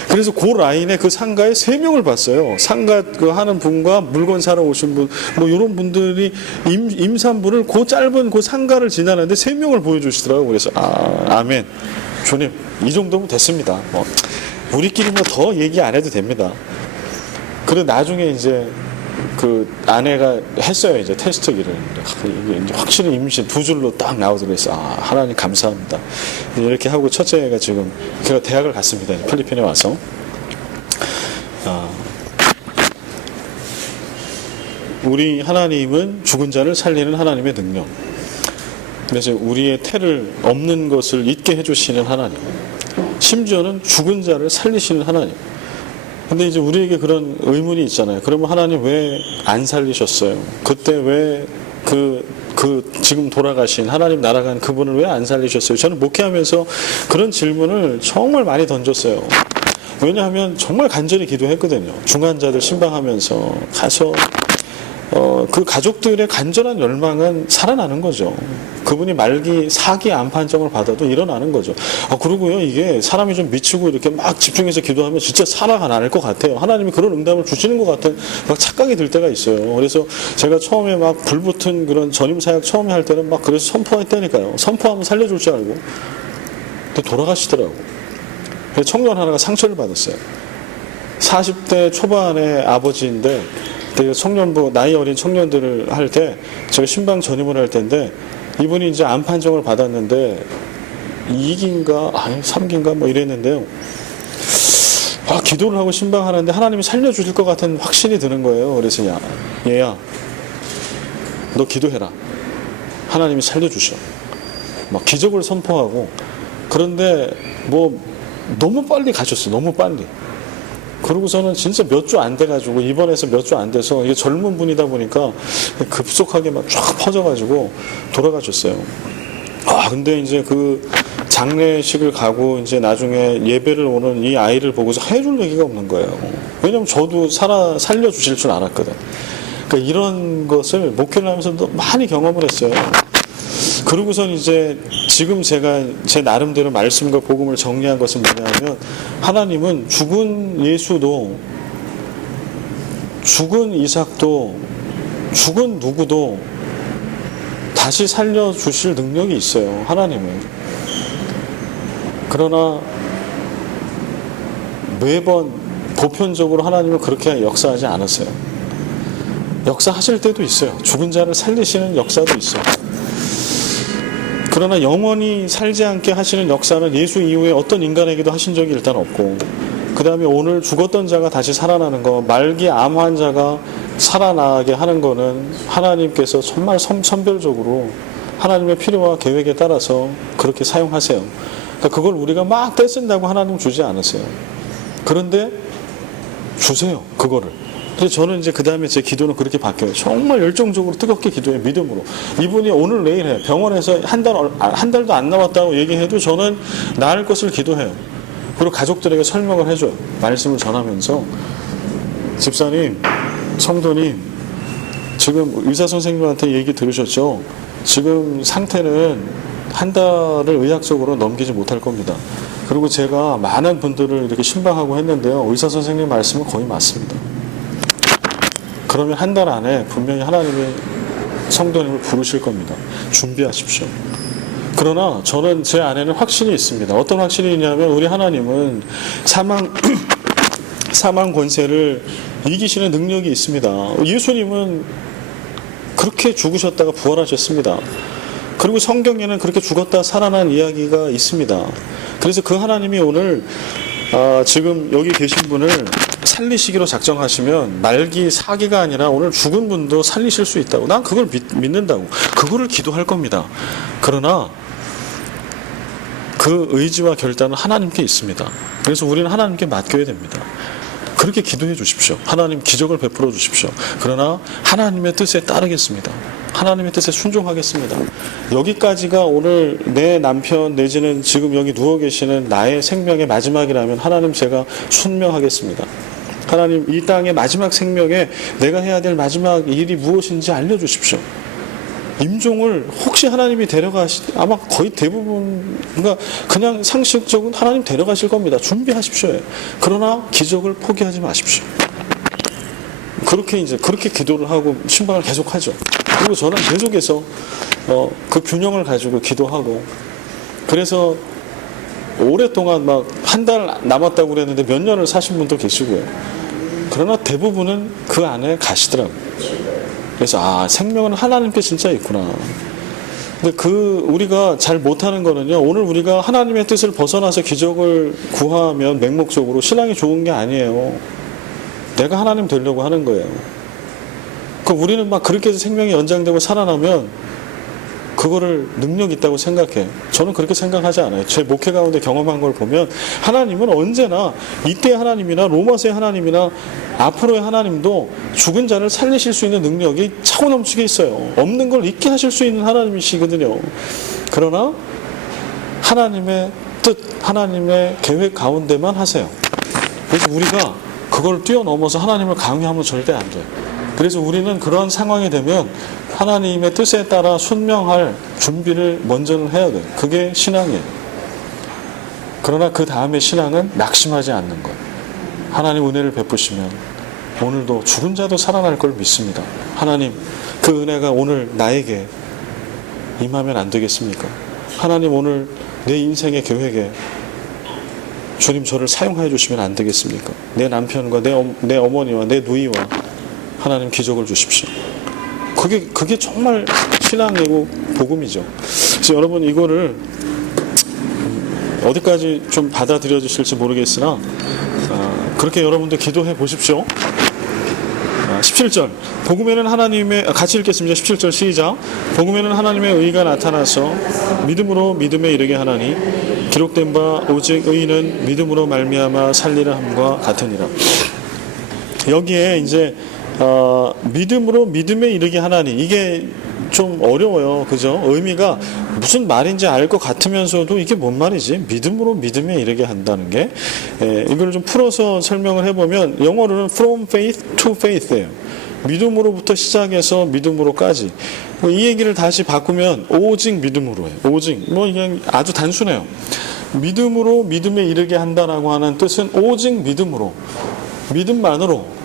그래서 그 라인에 그 상가에 3명을 봤어요. 상가 그 하는 분과 물건 사러 오신 분, 뭐 이런 분들이 임산부를 그 짧은 그 상가를 지나는데 3명을 보여주시더라고요. 그래서 아멘. 주님, 이 정도면 됐습니다. 우리끼리 뭐 더 얘기 안 해도 됩니다. 그리고 나중에 이제 그 아내가 했어요. 이제 테스트기를. 이게 이제 확실히 임신 2줄로 딱 나오더라고요. 그래서 하나님 감사합니다. 이렇게 하고 첫째가 지금 제가 대학을 갔습니다. 필리핀에 와서. 우리 하나님은 죽은 자를 살리는 하나님의 능력. 그래서 우리의 태를 없는 것을 잊게 해주시는 하나님. 심지어는 죽은 자를 살리시는 하나님. 근데 이제 우리에게 그런 의문이 있잖아요. 그러면 하나님 왜 안 살리셨어요? 그때 왜 지금 돌아가신 하나님 날아간 그분을 왜 안 살리셨어요? 저는 목회하면서 그런 질문을 정말 많이 던졌어요. 왜냐하면 정말 간절히 기도했거든요. 중환자들 신방하면서 가서 그 가족들의 간절한 열망은 살아나는 거죠. 그분이 말기 4기 암 판정을 받아도 일어나는 거죠. 그리고요, 이게 사람이 좀 미치고 이렇게 막 집중해서 기도하면 진짜 살아날 것 같아요. 하나님이 그런 응답을 주시는 것 같은 막 착각이 들 때가 있어요. 그래서 제가 처음에 막 불붙은 그런 전임 사역 처음에 할 때는 막 그래서 선포했다니까요. 선포하면 살려줄 줄 알고. 근데 돌아가시더라고. 그래서 청년 하나가 상처를 받았어요. 40대 초반의 아버지인데 청년부 나이 어린 청년들을 할 때 제가 신방 전임을 할 때인데 이분이 이제 암 판정을 받았는데 2기인가 아니 3기인가 뭐 이랬는데요. 기도를 하고 신방하는데 하나님이 살려주실 것 같은 확신이 드는 거예요. 그래서 얘야 너 기도해라. 하나님이 살려주셔. 막 기적을 선포하고. 그런데 뭐 너무 빨리 가셨어. 너무 빨리. 그러고서는 진짜 몇 주 안 돼가지고 입원해서 몇 주 안 돼서 이게 젊은 분이다 보니까 급속하게 막 쫙 퍼져가지고 돌아가셨어요. 근데 이제 그 장례식을 가고 이제 나중에 예배를 오는 이 아이를 보고서 해줄 얘기가 없는 거예요. 왜냐면 저도 살려주실 줄 알았거든. 그러니까 이런 것을 목회를 하면서도 많이 경험을 했어요. 그러고선 이제 지금 제가 제 나름대로 말씀과 복음을 정리한 것은 뭐냐면 하나님은 죽은 예수도 죽은 이삭도 죽은 누구도 다시 살려주실 능력이 있어요. 하나님은. 그러나 매번 보편적으로 하나님은 그렇게 역사하지 않았어요. 역사하실 때도 있어요. 죽은 자를 살리시는 역사도 있어요. 그러나 영원히 살지 않게 하시는 역사는 예수 이후에 어떤 인간에게도 하신 적이 일단 없고, 그 다음에 오늘 죽었던 자가 다시 살아나는 거, 말기 암 환자가 살아나게 하는 거는 하나님께서 정말 선별적으로 하나님의 필요와 계획에 따라서 그렇게 사용하세요. 그러니까 그걸 우리가 막 떼쓴다고 하나님 주지 않으세요. 그런데 주세요, 그거를. 그래서 저는 이제 그 다음에 제 기도는 그렇게 바뀌어요. 정말 열정적으로 뜨겁게 기도해요. 믿음으로. 이분이 오늘 내일 해요. 병원에서 한 달도 안 남았다고 얘기해도 저는 나을 것을 기도해요. 그리고 가족들에게 설명을 해줘요. 말씀을 전하면서 집사님, 성도님, 지금 의사 선생님한테 얘기 들으셨죠? 지금 상태는 한 달을 의학적으로 넘기지 못할 겁니다. 그리고 제가 많은 분들을 이렇게 신방하고 했는데요. 의사 선생님 말씀은 거의 맞습니다. 그러면 한 달 안에 분명히 하나님이 성도님을 부르실 겁니다. 준비하십시오. 그러나 저는 제 안에는 확신이 있습니다. 어떤 확신이 있냐면 우리 하나님은 사망 권세를 이기시는 능력이 있습니다. 예수님은 그렇게 죽으셨다가 부활하셨습니다. 그리고 성경에는 그렇게 죽었다 살아난 이야기가 있습니다. 그래서 그 하나님이 오늘 지금 여기 계신 분을 살리시기로 작정하시면 말기 4기가 아니라 오늘 죽은 분도 살리실 수 있다고. 난 그걸 믿는다고. 그거를 기도할 겁니다. 그러나 그 의지와 결단은 하나님께 있습니다. 그래서 우리는 하나님께 맡겨야 됩니다. 그렇게 기도해 주십시오. 하나님 기적을 베풀어 주십시오. 그러나 하나님의 뜻에 따르겠습니다. 하나님의 뜻에 순종하겠습니다. 여기까지가 오늘 내 남편 내지는 지금 여기 누워 계시는 나의 생명의 마지막이라면 하나님 제가 순명하겠습니다. 하나님 이 땅의 마지막 생명에 내가 해야 될 마지막 일이 무엇인지 알려주십시오. 임종을 혹시 하나님이 아마 거의 대부분 그냥 상식적으로 하나님 데려가실 겁니다. 준비하십시오. 그러나 기적을 포기하지 마십시오. 그렇게 기도를 하고 신방을 계속하죠. 그리고 저는 계속해서 그 균형을 가지고 기도하고, 그래서 오랫동안 막 한 달 남았다고 그랬는데 몇 년을 사신 분도 계시고요. 그러나 대부분은 그 안에 가시더라고요. 그래서 생명은 하나님께 진짜 있구나. 근데 우리가 잘 못하는 거는요, 오늘 우리가 하나님의 뜻을 벗어나서 기적을 구하면 맹목적으로 신앙이 좋은 게 아니에요. 내가 하나님 되려고 하는 거예요. 우리는 막 그렇게 해서 생명이 연장되고 살아나면 그거를 능력 있다고 생각해. 저는 그렇게 생각하지 않아요. 제 목회 가운데 경험한 걸 보면 하나님은 언제나 이때 하나님이나 로마서의 하나님이나 앞으로의 하나님도 죽은 자를 살리실 수 있는 능력이 차고 넘치게 있어요. 없는 걸 있게 하실 수 있는 하나님이시거든요. 그러나 하나님의 뜻, 하나님의 계획 가운데만 하세요. 그래서 우리가 그걸 뛰어넘어서 하나님을 강요하면 절대 안 돼요. 그래서 우리는 그런 상황이 되면 하나님의 뜻에 따라 순명할 준비를 먼저는 해야 돼요. 그게 신앙이에요. 그러나 그 다음에 신앙은 낙심하지 않는 거예요. 하나님 은혜를 베푸시면 오늘도 죽은 자도 살아날 걸 믿습니다. 하나님, 그 은혜가 오늘 나에게 임하면 안 되겠습니까? 하나님, 오늘 내 인생의 계획에 주님 저를 사용하여 주시면 안 되겠습니까? 내 남편과 내 어머니와 내 누이와 하나님 기적을 주십시오. 그게 정말 신앙이고 복음이죠. 그래서 여러분 이거를 어디까지 좀 받아들여 주실지 모르겠으나 그렇게 여러분들 기도해 보십시오. 17절 복음에는 하나님의 같이 읽겠습니다. 17절 시작. 복음에는 하나님의 의가 나타나서 믿음으로 믿음에 이르게 하나니 기록된 바 오직 의인은 믿음으로 말미암아 살리라 함과 같으니라. 여기에 이제 믿음으로 믿음에 이르게 하나니, 이게 좀 어려워요. 그죠? 의미가 무슨 말인지 알 것 같으면서도 이게 뭔 말이지? 믿음으로 믿음에 이르게 한다는 게, 이걸 좀 풀어서 설명을 해보면 영어로는 from faith to faith예요. 믿음으로부터 시작해서 믿음으로까지. 이 얘기를 다시 바꾸면 오직 믿음으로 해요. 오직. 그냥 아주 단순해요. 믿음으로 믿음에 이르게 한다라고 하는 뜻은 오직 믿음으로, 믿음만으로.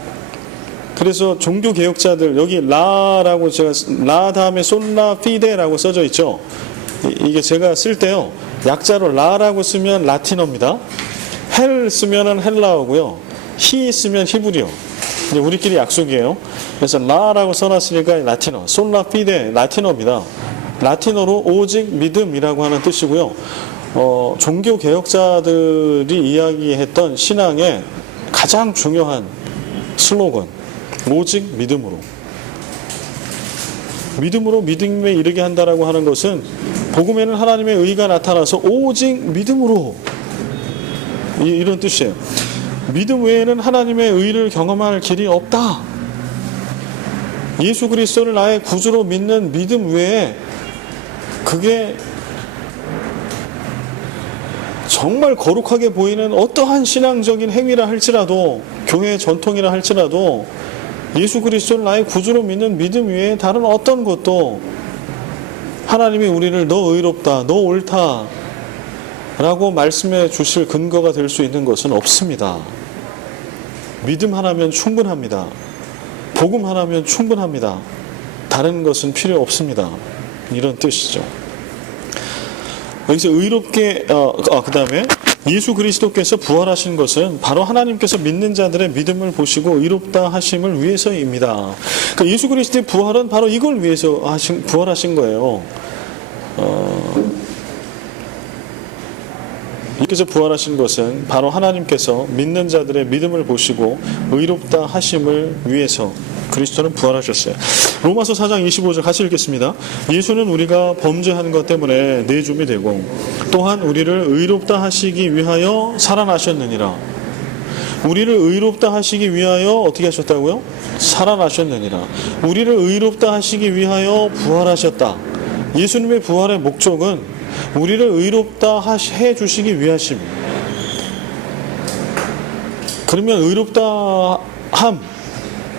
그래서 종교 개혁자들 여기 라라고 제가 라 다음에 솔라 피데라고 써져 있죠. 이게 제가 쓸 때요, 약자로 라라고 쓰면 라틴어입니다. 헬 쓰면은 헬라어고요. 히 쓰면 히브리어. 이제 우리끼리 약속이에요. 그래서 라라고 써놨으니까 라틴어, 솔라 피데 라틴어입니다. 라틴어로 오직 믿음이라고 하는 뜻이고요. 종교 개혁자들이 이야기했던 신앙의 가장 중요한 슬로건, 오직 믿음으로. 믿음으로 믿음에 이르게 한다라고 하는 것은 복음에는 하나님의 의가 나타나서 오직 믿음으로, 이런 뜻이에요. 믿음 외에는 하나님의 의를 경험할 길이 없다. 예수 그리스도를 나의 구주로 믿는 믿음 외에 그게 정말 거룩하게 보이는 어떠한 신앙적인 행위라 할지라도, 교회의 전통이라 할지라도 예수 그리스도를 나의 구주로 믿는 믿음 외에 다른 어떤 것도 하나님이 우리를 너 의롭다, 너 옳다 라고 말씀해 주실 근거가 될 수 있는 것은 없습니다. 믿음 하나면 충분합니다. 복음 하나면 충분합니다. 다른 것은 필요 없습니다. 이런 뜻이죠. 여기서 의롭게, 그 다음에 예수 그리스도께서 부활하신 것은 바로 하나님께서 믿는 자들의 믿음을 보시고 의롭다 하심을 위해서입니다. 그러니까 예수 그리스도의 부활은 바로 이걸 위해서 부활하신 거예요. 이께서 부활하신 것은 바로 하나님께서 믿는 자들의 믿음을 보시고 의롭다 하심을 위해서 그리스도는 부활하셨어요. 로마서 4장 25절 같이 읽겠습니다. 예수는 우리가 범죄한 것 때문에 내줌이 되고 또한 우리를 의롭다 하시기 위하여 살아나셨느니라. 우리를 의롭다 하시기 위하여 어떻게 하셨다고요? 살아나셨느니라. 우리를 의롭다 하시기 위하여 부활하셨다. 예수님의 부활의 목적은 우리를 의롭다 해 주시기 위하심. 그러면 의롭다 함,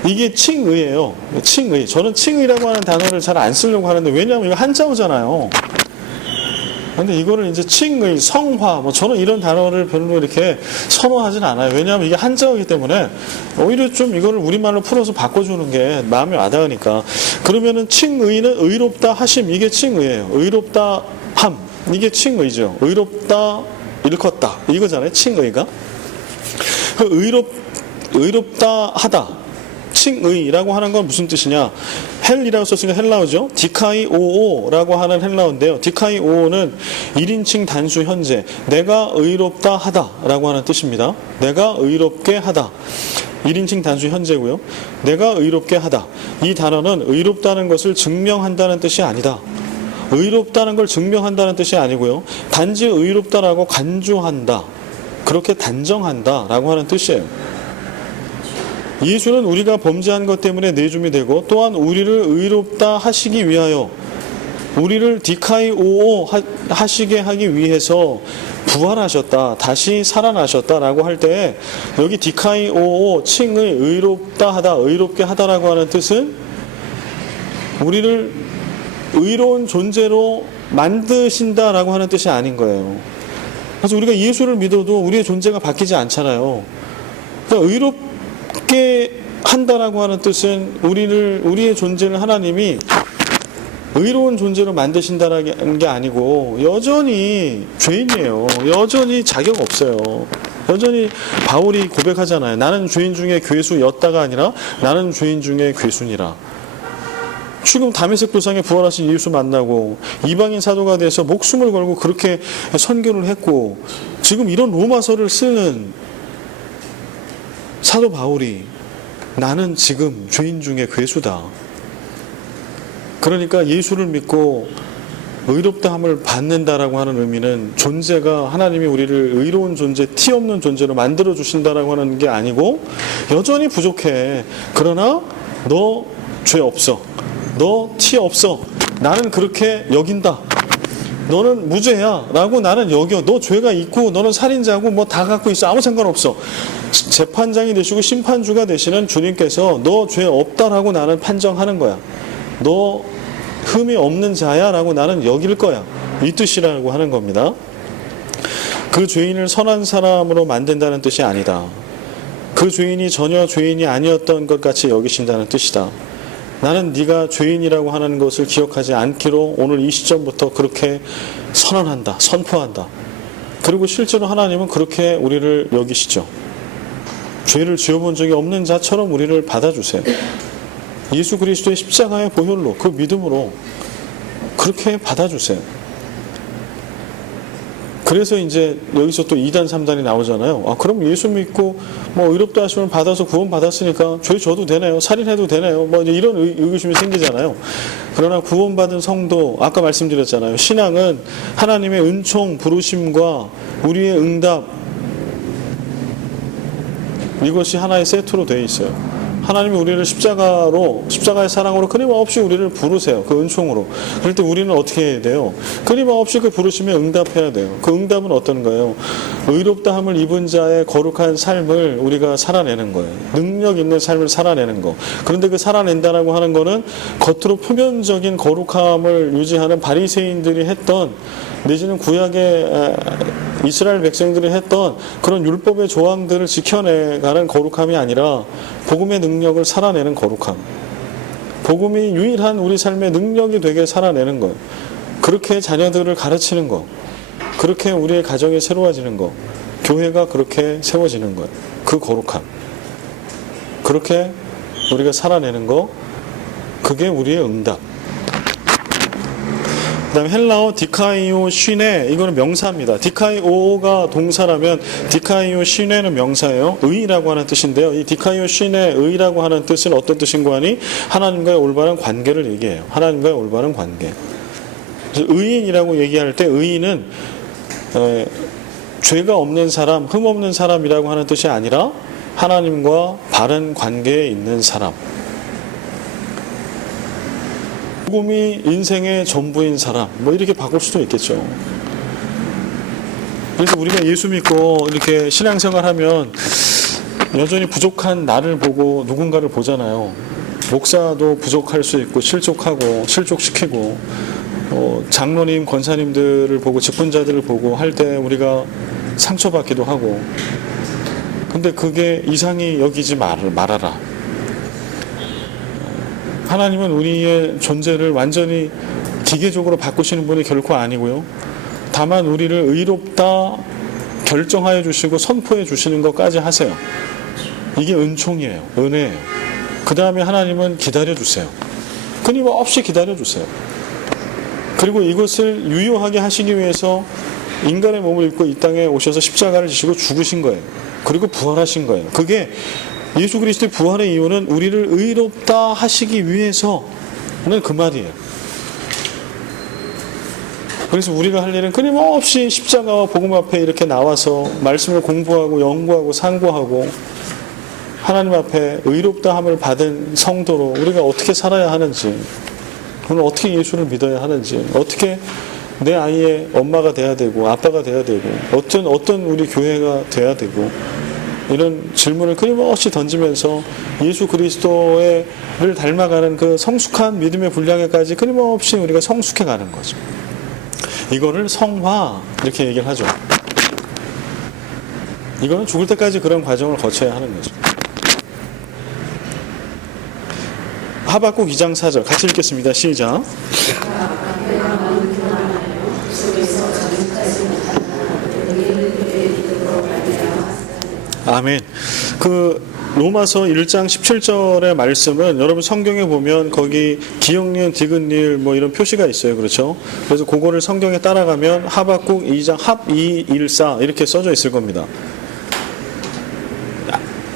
이게 칭의예요. 칭의. 저는 칭의라고 하는 단어를 잘 안 쓰려고 하는데, 왜냐하면 이거 한자어잖아요. 근데 이거를 이제 칭의, 성화, 저는 이런 단어를 별로 이렇게 선호하진 않아요. 왜냐하면 이게 한자어이기 때문에 오히려 좀 이거를 우리말로 풀어서 바꿔주는 게 마음에 와닿으니까. 그러면은 칭의는 의롭다 하심, 이게 칭의예요. 의롭다 함, 이게 칭의죠. 의롭다 일컫다, 이거잖아요. 칭의가. 의롭다 하다, 칭의라고 하는 건 무슨 뜻이냐? 헬이라고 썼으니까 헬라어죠. 디카이오오라고 하는 헬라어인데요. 디카이오오는 1인칭 단수 현재, 내가 의롭다 하다라고 하는 뜻입니다. 내가 의롭게 하다. 1인칭 단수 현재고요. 내가 의롭게 하다. 이 단어는 의롭다는 것을 증명한다는 뜻이 아니다. 의롭다는 걸 증명한다는 뜻이 아니고요. 단지 의롭다라고 간주한다. 그렇게 단정한다 라고 하는 뜻이에요. 예수는 우리가 범죄한 것 때문에 내줌이 되고, 또한 우리를 의롭다 하시기 위하여, 우리를 디카이오오 하시게 하기 위해서 부활하셨다, 다시 살아나셨다라고 할 때, 여기 디카이오오, 칭의, 의롭다 하다, 의롭게 하다라고 하는 뜻은 우리를 의로운 존재로 만드신다라고 하는 뜻이 아닌 거예요. 그래서 우리가 예수를 믿어도 우리의 존재가 바뀌지 않잖아요. 그러니까 의롭게 한다라고 하는 뜻은 우리의 존재를 하나님이 의로운 존재로 만드신다는 게 아니고, 여전히 죄인이에요. 여전히 자격 없어요. 여전히 바울이 고백하잖아요. 나는 죄인 중에 괴수였다가 아니라 나는 죄인 중에 괴수니라. 지금 다메섹 도상에 부활하신 예수 만나고 이방인 사도가 돼서 목숨을 걸고 그렇게 선교를 했고, 지금 이런 로마서를 쓰는 사도 바울이 나는 지금 죄인 중에 괴수다. 그러니까 예수를 믿고 의롭다함을 받는다라고 하는 의미는 존재가, 하나님이 우리를 의로운 존재, 티 없는 존재로 만들어 주신다라고 하는 게 아니고, 여전히 부족해. 그러나 너 죄 없어. 너 티 없어. 나는 그렇게 여긴다. 너는 무죄야 라고 나는 여겨. 너 죄가 있고 너는 살인자고 뭐 다 갖고 있어. 아무 상관없어. 재판장이 되시고 심판주가 되시는 주님께서 너 죄 없다라고 나는 판정하는 거야. 너 흠이 없는 자야 라고 나는 여길 거야. 이 뜻이라고 하는 겁니다. 그 죄인을 선한 사람으로 만든다는 뜻이 아니다. 그 죄인이 전혀 죄인이 아니었던 것 같이 여기신다는 뜻이다. 나는 네가 죄인이라고 하는 것을 기억하지 않기로 오늘 이 시점부터 그렇게 선언한다, 선포한다. 그리고 실제로 하나님은 그렇게 우리를 여기시죠. 죄를 지어본 적이 없는 자처럼 우리를 받아주세요. 예수 그리스도의 십자가의 보혈로, 그 믿음으로 그렇게 받아주세요. 그래서 이제 여기서 또 2단 3단이 나오잖아요. 그럼 예수 믿고 뭐 의롭다 하시면 받아서 구원 받았으니까 죄 져도 되네요, 살인해도 되네요, 뭐 이제 이런 의구심이 생기잖아요. 그러나 구원받은 성도, 아까 말씀드렸잖아요. 신앙은 하나님의 은총, 부르심과 우리의 응답, 이것이 하나의 세트로 되어 있어요. 하나님이 우리를 십자가의 사랑으로 끊임없이 우리를 부르세요. 그 은총으로. 그럴 때 우리는 어떻게 해야 돼요? 끊임없이 그 부르심에 응답해야 돼요. 그 응답은 어떤 거예요? 의롭다함을 입은 자의 거룩한 삶을 우리가 살아내는 거예요. 능력 있는 삶을 살아내는 거. 그런데 그 살아낸다라고 하는 거는 겉으로 표면적인 거룩함을 유지하는 바리새인들이 했던, 내지는 구약의 이스라엘 백성들이 했던 그런 율법의 조항들을 지켜내가는 거룩함이 아니라 복음의 능력을 살아내는 거룩함. 복음이 유일한 우리 삶의 능력이 되게 살아내는 것. 그렇게 자녀들을 가르치는 것. 그렇게 우리의 가정이 새로워지는 것. 교회가 그렇게 세워지는 것. 그 거룩함. 그렇게 우리가 살아내는 것. 그게 우리의 응답. 그 다음에 헬라어 디카이오 쉬네, 이거는 명사입니다. 디카이오가 동사라면 디카이오 쉬네는 명사예요. 의라고 하는 뜻인데요. 이 디카이오 쉬네, 의라고 하는 뜻은 어떤 뜻인가 하니 하나님과의 올바른 관계를 얘기해요. 하나님과의 올바른 관계. 의인이라고 얘기할 때 의인은 죄가 없는 사람, 흠 없는 사람이라고 하는 뜻이 아니라 하나님과 바른 관계에 있는 사람. 복음이 인생의 전부인 사람, 뭐 이렇게 바꿀 수도 있겠죠. 그래서 우리가 예수 믿고 이렇게 신앙생활하면 여전히 부족한 나를 보고 누군가를 보잖아요. 목사도 부족할 수 있고 실족하고 실족시키고, 장로님, 권사님들을 보고 직분자들을 보고 할 때 우리가 상처받기도 하고. 근데 그게 이상히 여기지 말아라. 하나님은 우리의 존재를 완전히 기계적으로 바꾸시는 분이 결코 아니고요. 다만 우리를 의롭다 결정하여 주시고 선포해 주시는 것까지 하세요. 이게 은총이에요. 은혜예요. 그 다음에 하나님은 기다려주세요. 끊임없이 기다려주세요. 그리고 이것을 유효하게 하시기 위해서 인간의 몸을 입고 이 땅에 오셔서 십자가를 지시고 죽으신 거예요. 그리고 부활하신 거예요. 그게 예수 그리스도의 부활의 이유는 우리를 의롭다 하시기 위해서는 그 말이에요. 그래서 우리가 할 일은 끊임없이 십자가와 복음 앞에 이렇게 나와서 말씀을 공부하고 연구하고 상고하고 하나님 앞에 의롭다함을 받은 성도로 우리가 어떻게 살아야 하는지, 오늘 어떻게 예수를 믿어야 하는지, 어떻게 내 아이의 엄마가 돼야 되고 아빠가 돼야 되고 어떤 우리 교회가 돼야 되고, 이런 질문을 끊임없이 던지면서 예수 그리스도를 닮아가는 그 성숙한 믿음의 분량에까지 끊임없이 우리가 성숙해 가는 거죠. 이거를 성화 이렇게 얘기를 하죠. 이거는 죽을 때까지 그런 과정을 거쳐야 하는 거죠. 하박국 2장 4절 같이 읽겠습니다. 시작. 아멘. 로마서 1장 17절의 말씀은 여러분 성경에 보면 거기 기역니은 디귿니을 뭐 이런 표시가 있어요. 그렇죠? 그래서 그거를 성경에 따라가면 하박국 2장 합214 이렇게 써져 있을 겁니다.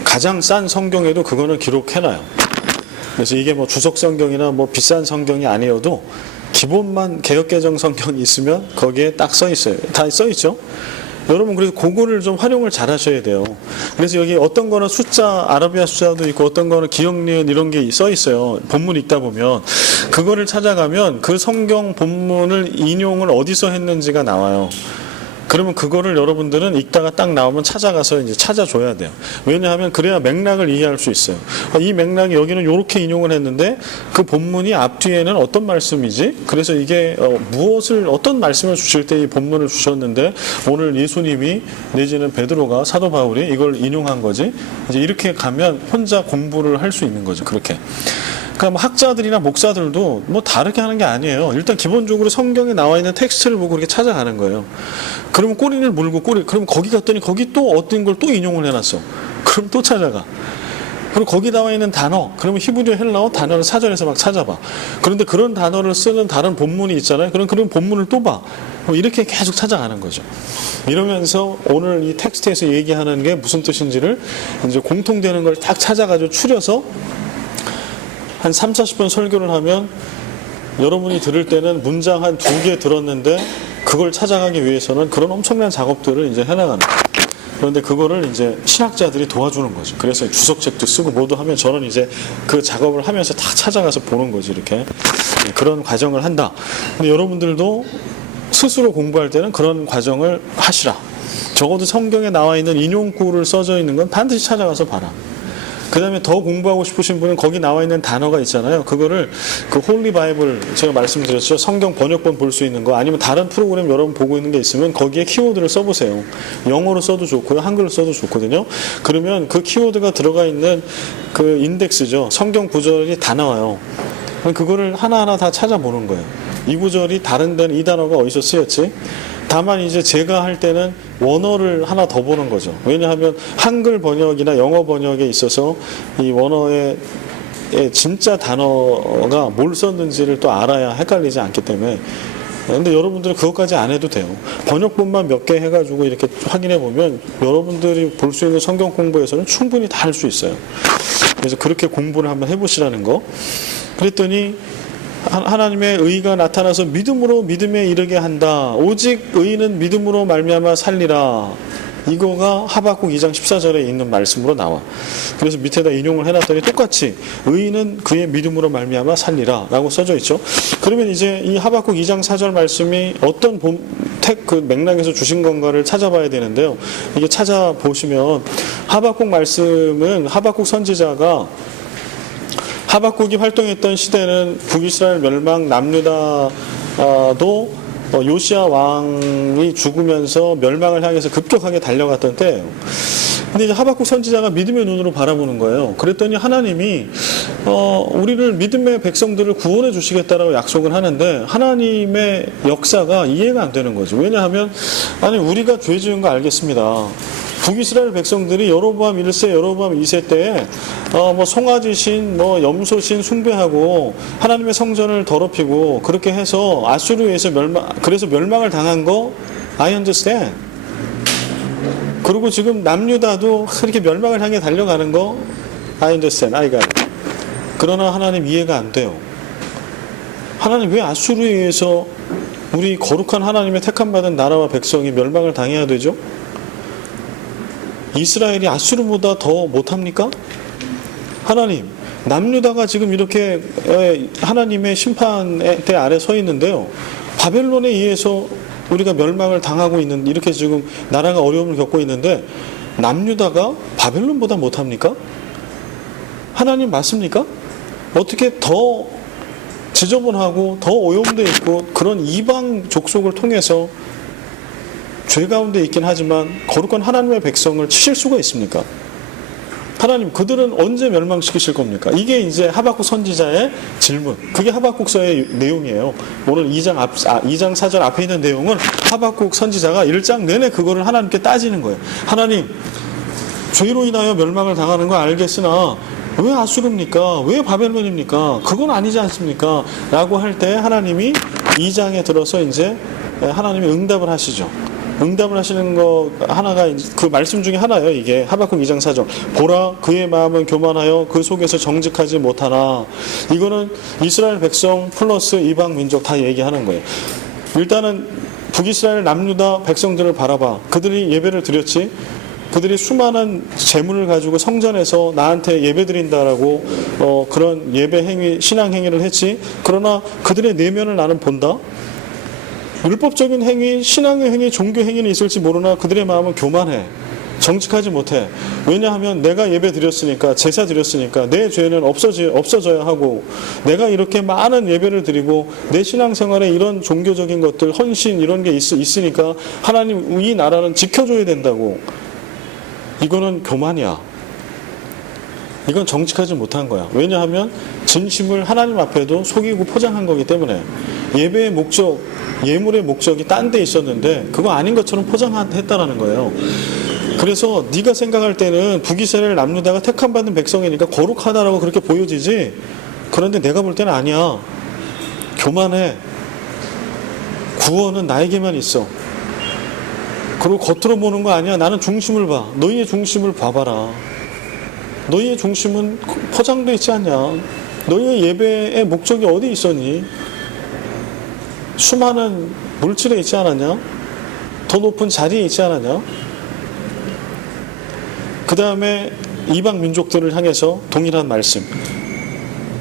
가장 싼 성경에도 그거는 기록해놔요. 그래서 이게 뭐 주석 성경이나 뭐 비싼 성경이 아니어도 기본만 개역개정 성경이 있으면 거기에 딱 써 있어요. 다 써 있죠? 여러분 그래서 그거를 좀 활용을 잘 하셔야 돼요. 그래서 여기 어떤 거는 숫자, 아라비아 숫자도 있고 어떤 거는 기역니은 이런 게 써 있어요. 본문 읽다 보면 그거를 찾아가면 그 성경 본문을 인용을 어디서 했는지가 나와요. 그러면 그거를 여러분들은 읽다가 딱 나오면 찾아가서 이제 찾아줘야 돼요. 왜냐하면 그래야 맥락을 이해할 수 있어요. 이 맥락이 여기는 이렇게 인용을 했는데 그 본문이 앞뒤에는 어떤 말씀이지? 그래서 이게 어떤 말씀을 주실 때 이 본문을 주셨는데 오늘 예수님이 내지는 베드로가 사도 바울이 이걸 인용한 거지? 이제 이렇게 가면 혼자 공부를 할 수 있는 거죠. 그렇게. 그러니까 뭐 학자들이나 목사들도 뭐 다르게 하는 게 아니에요. 일단 기본적으로 성경에 나와 있는 텍스트를 보고 그렇게 찾아가는 거예요. 그러면 꼬리를 물고 그럼 거기 갔더니 거기 또 어떤 걸 또 인용을 해놨어. 그럼 또 찾아가. 그리고 거기 나와 있는 단어, 그러면 히브리어 헬라어 단어를 사전에서 막 찾아봐. 그런데 그런 단어를 쓰는 다른 본문이 있잖아요. 그런 본문을 또 봐. 뭐 이렇게 계속 찾아가는 거죠. 이러면서 오늘 이 텍스트에서 얘기하는 게 무슨 뜻인지를 이제 공통되는 걸 딱 찾아가지고 추려서 한 30-40분 설교를 하면 여러분이 들을 때는 문장 한 2개 들었는데 그걸 찾아가기 위해서는 그런 엄청난 작업들을 이제 해나가는 거예요. 그런데 그거를 이제 신학자들이 도와주는 거죠. 그래서 주석책도 쓰고 뭐도 하면 저는 이제 그 작업을 하면서 다 찾아가서 보는 거지. 이렇게 그런 과정을 한다. 근데 여러분들도 스스로 공부할 때는 그런 과정을 하시라. 적어도 성경에 나와 있는 인용구를 써져 있는 건 반드시 찾아가서 봐라. 그 다음에 더 공부하고 싶으신 분은 거기 나와 있는 단어가 있잖아요. 그거를 그 홀리 바이블 제가 말씀드렸죠. 성경 번역본 볼 수 있는 거 아니면 다른 프로그램 여러분 보고 있는 게 있으면 거기에 키워드를 써보세요. 영어로 써도 좋고요. 한글로 써도 좋거든요. 그러면 그 키워드가 들어가 있는 그 인덱스죠. 성경 구절이 다 나와요. 그거를 하나하나 다 찾아보는 거예요. 이 구절이 다른 데는 이 단어가 어디서 쓰였지? 다만 이제 제가 할 때는 원어를 하나 더 보는 거죠. 왜냐하면 한글 번역이나 영어 번역에 있어서 이 원어의 진짜 단어가 뭘 썼는지를 또 알아야 헷갈리지 않기 때문에. 근데 여러분들은 그것까지 안 해도 돼요. 번역본만 몇 개 해가지고 이렇게 확인해 보면 여러분들이 볼 수 있는 성경 공부에서는 충분히 다 할 수 있어요. 그래서 그렇게 공부를 한번 해보시라는 거. 그랬더니 하나님의 의가 나타나서 믿음으로 믿음에 이르게 한다. 오직 의는 믿음으로 말미암아 살리라. 이거가 하박국 2장 14절에 있는 말씀으로 나와. 그래서 밑에다 인용을 해놨더니 똑같이 의는 그의 믿음으로 말미암아 살리라 라고 써져 있죠. 그러면 이제 이 하박국 2장 4절 말씀이 어떤 그 맥락에서 주신 건가를 찾아봐야 되는데요. 이게 찾아보시면 하박국 말씀은 하박국 선지자가 하박국이 활동했던 시대는 북이스라엘 멸망, 남유다도 요시야 왕이 죽으면서 멸망을 향해서 급격하게 달려갔던 때예요. 근데 이제 하박국 선지자가 믿음의 눈으로 바라보는 거예요. 그랬더니 하나님이 우리를 믿음의 백성들을 구원해 주시겠다라고 약속을 하는데 하나님의 역사가 이해가 안 되는 거죠. 왜냐하면 아니 우리가 죄 지은 거 알겠습니다. 북이스라엘 백성들이 여로보암 1세, 여로보암 2세 때에 뭐 송아지신, 뭐 염소신 숭배하고 하나님의 성전을 더럽히고 그렇게 해서 아수르에서 그래서 멸망을 당한 거 I understand. 그리고 지금 남유다도 그렇게 멸망을 향해 달려가는 거 I understand, I got it. 그러나 하나님 이해가 안 돼요. 하나님 왜 아수르에 의해서 우리 거룩한 하나님의 택함받은 나라와 백성이 멸망을 당해야 되죠? 이스라엘이 아수르보다 더 못합니까? 하나님, 남유다가 지금 이렇게 하나님의 심판의 대 아래 서 있는데요. 바벨론에 의해서 우리가 멸망을 당하고 있는, 이렇게 지금 나라가 어려움을 겪고 있는데 남유다가 바벨론보다 못합니까? 하나님 맞습니까? 어떻게 더 지저분하고 더 오염되어 있고 그런 이방 족속을 통해서 죄 가운데 있긴 하지만 거룩한 하나님의 백성을 치실 수가 있습니까? 하나님 그들은 언제 멸망시키실 겁니까? 이게 이제 하박국 선지자의 질문. 그게 하박국서의 내용이에요. 오늘 2장 4절 앞에 있는 내용은 하박국 선지자가 1장 내내 그거를 하나님께 따지는 거예요. 하나님 죄로 인하여 멸망을 당하는 거 알겠으나 왜 아수르입니까? 왜 바벨론입니까? 그건 아니지 않습니까? 라고 할 때 하나님이 2장에 들어서 이제 하나님이 응답을 하시죠. 응답을 하시는 거 하나가 그 말씀 중에 하나예요. 이게 하박국 2장 4절. 보라 그의 마음은 교만하여 그 속에서 정직하지 못하나. 이거는 이스라엘 백성 플러스 이방 민족 다 얘기하는 거예요. 일단은 북이스라엘 남유다 백성들을 바라봐. 그들이 예배를 드렸지. 그들이 수많은 재물을 가지고 성전에서 나한테 예배 드린다라고 그런 예배 행위, 신앙 행위를 했지. 그러나 그들의 내면을 나는 본다. 율법적인 행위, 신앙의 행위, 종교 행위는 있을지 모르나 그들의 마음은 교만해. 정직하지 못해. 왜냐하면 내가 예배 드렸으니까, 제사 드렸으니까 내 죄는 없어져야 하고, 내가 이렇게 많은 예배를 드리고 내 신앙생활에 이런 종교적인 것들, 헌신 이런 게 있으니까 하나님 이 나라는 지켜줘야 된다고. 이거는 교만이야. 이건 정직하지 못한 거야. 왜냐하면 진심을 하나님 앞에도 속이고 포장한 거기 때문에. 예배의 목적, 예물의 목적이 딴 데 있었는데 그거 아닌 것처럼 포장했다라는 거예요. 그래서 네가 생각할 때는 북이스라엘 남유다가 택함받은 백성이니까 거룩하다라고 그렇게 보여지지. 그런데 내가 볼 때는 아니야. 교만해. 구원은 나에게만 있어. 그리고 겉으로 보는 거 아니야. 나는 중심을 봐. 너희의 중심을 봐봐라. 너희의 중심은 포장되어 있지 않냐. 너희의 예배의 목적이 어디 있었니? 수많은 물질에 있지 않았냐? 더 높은 자리에 있지 않았냐? 그 다음에 이방 민족들을 향해서 동일한 말씀.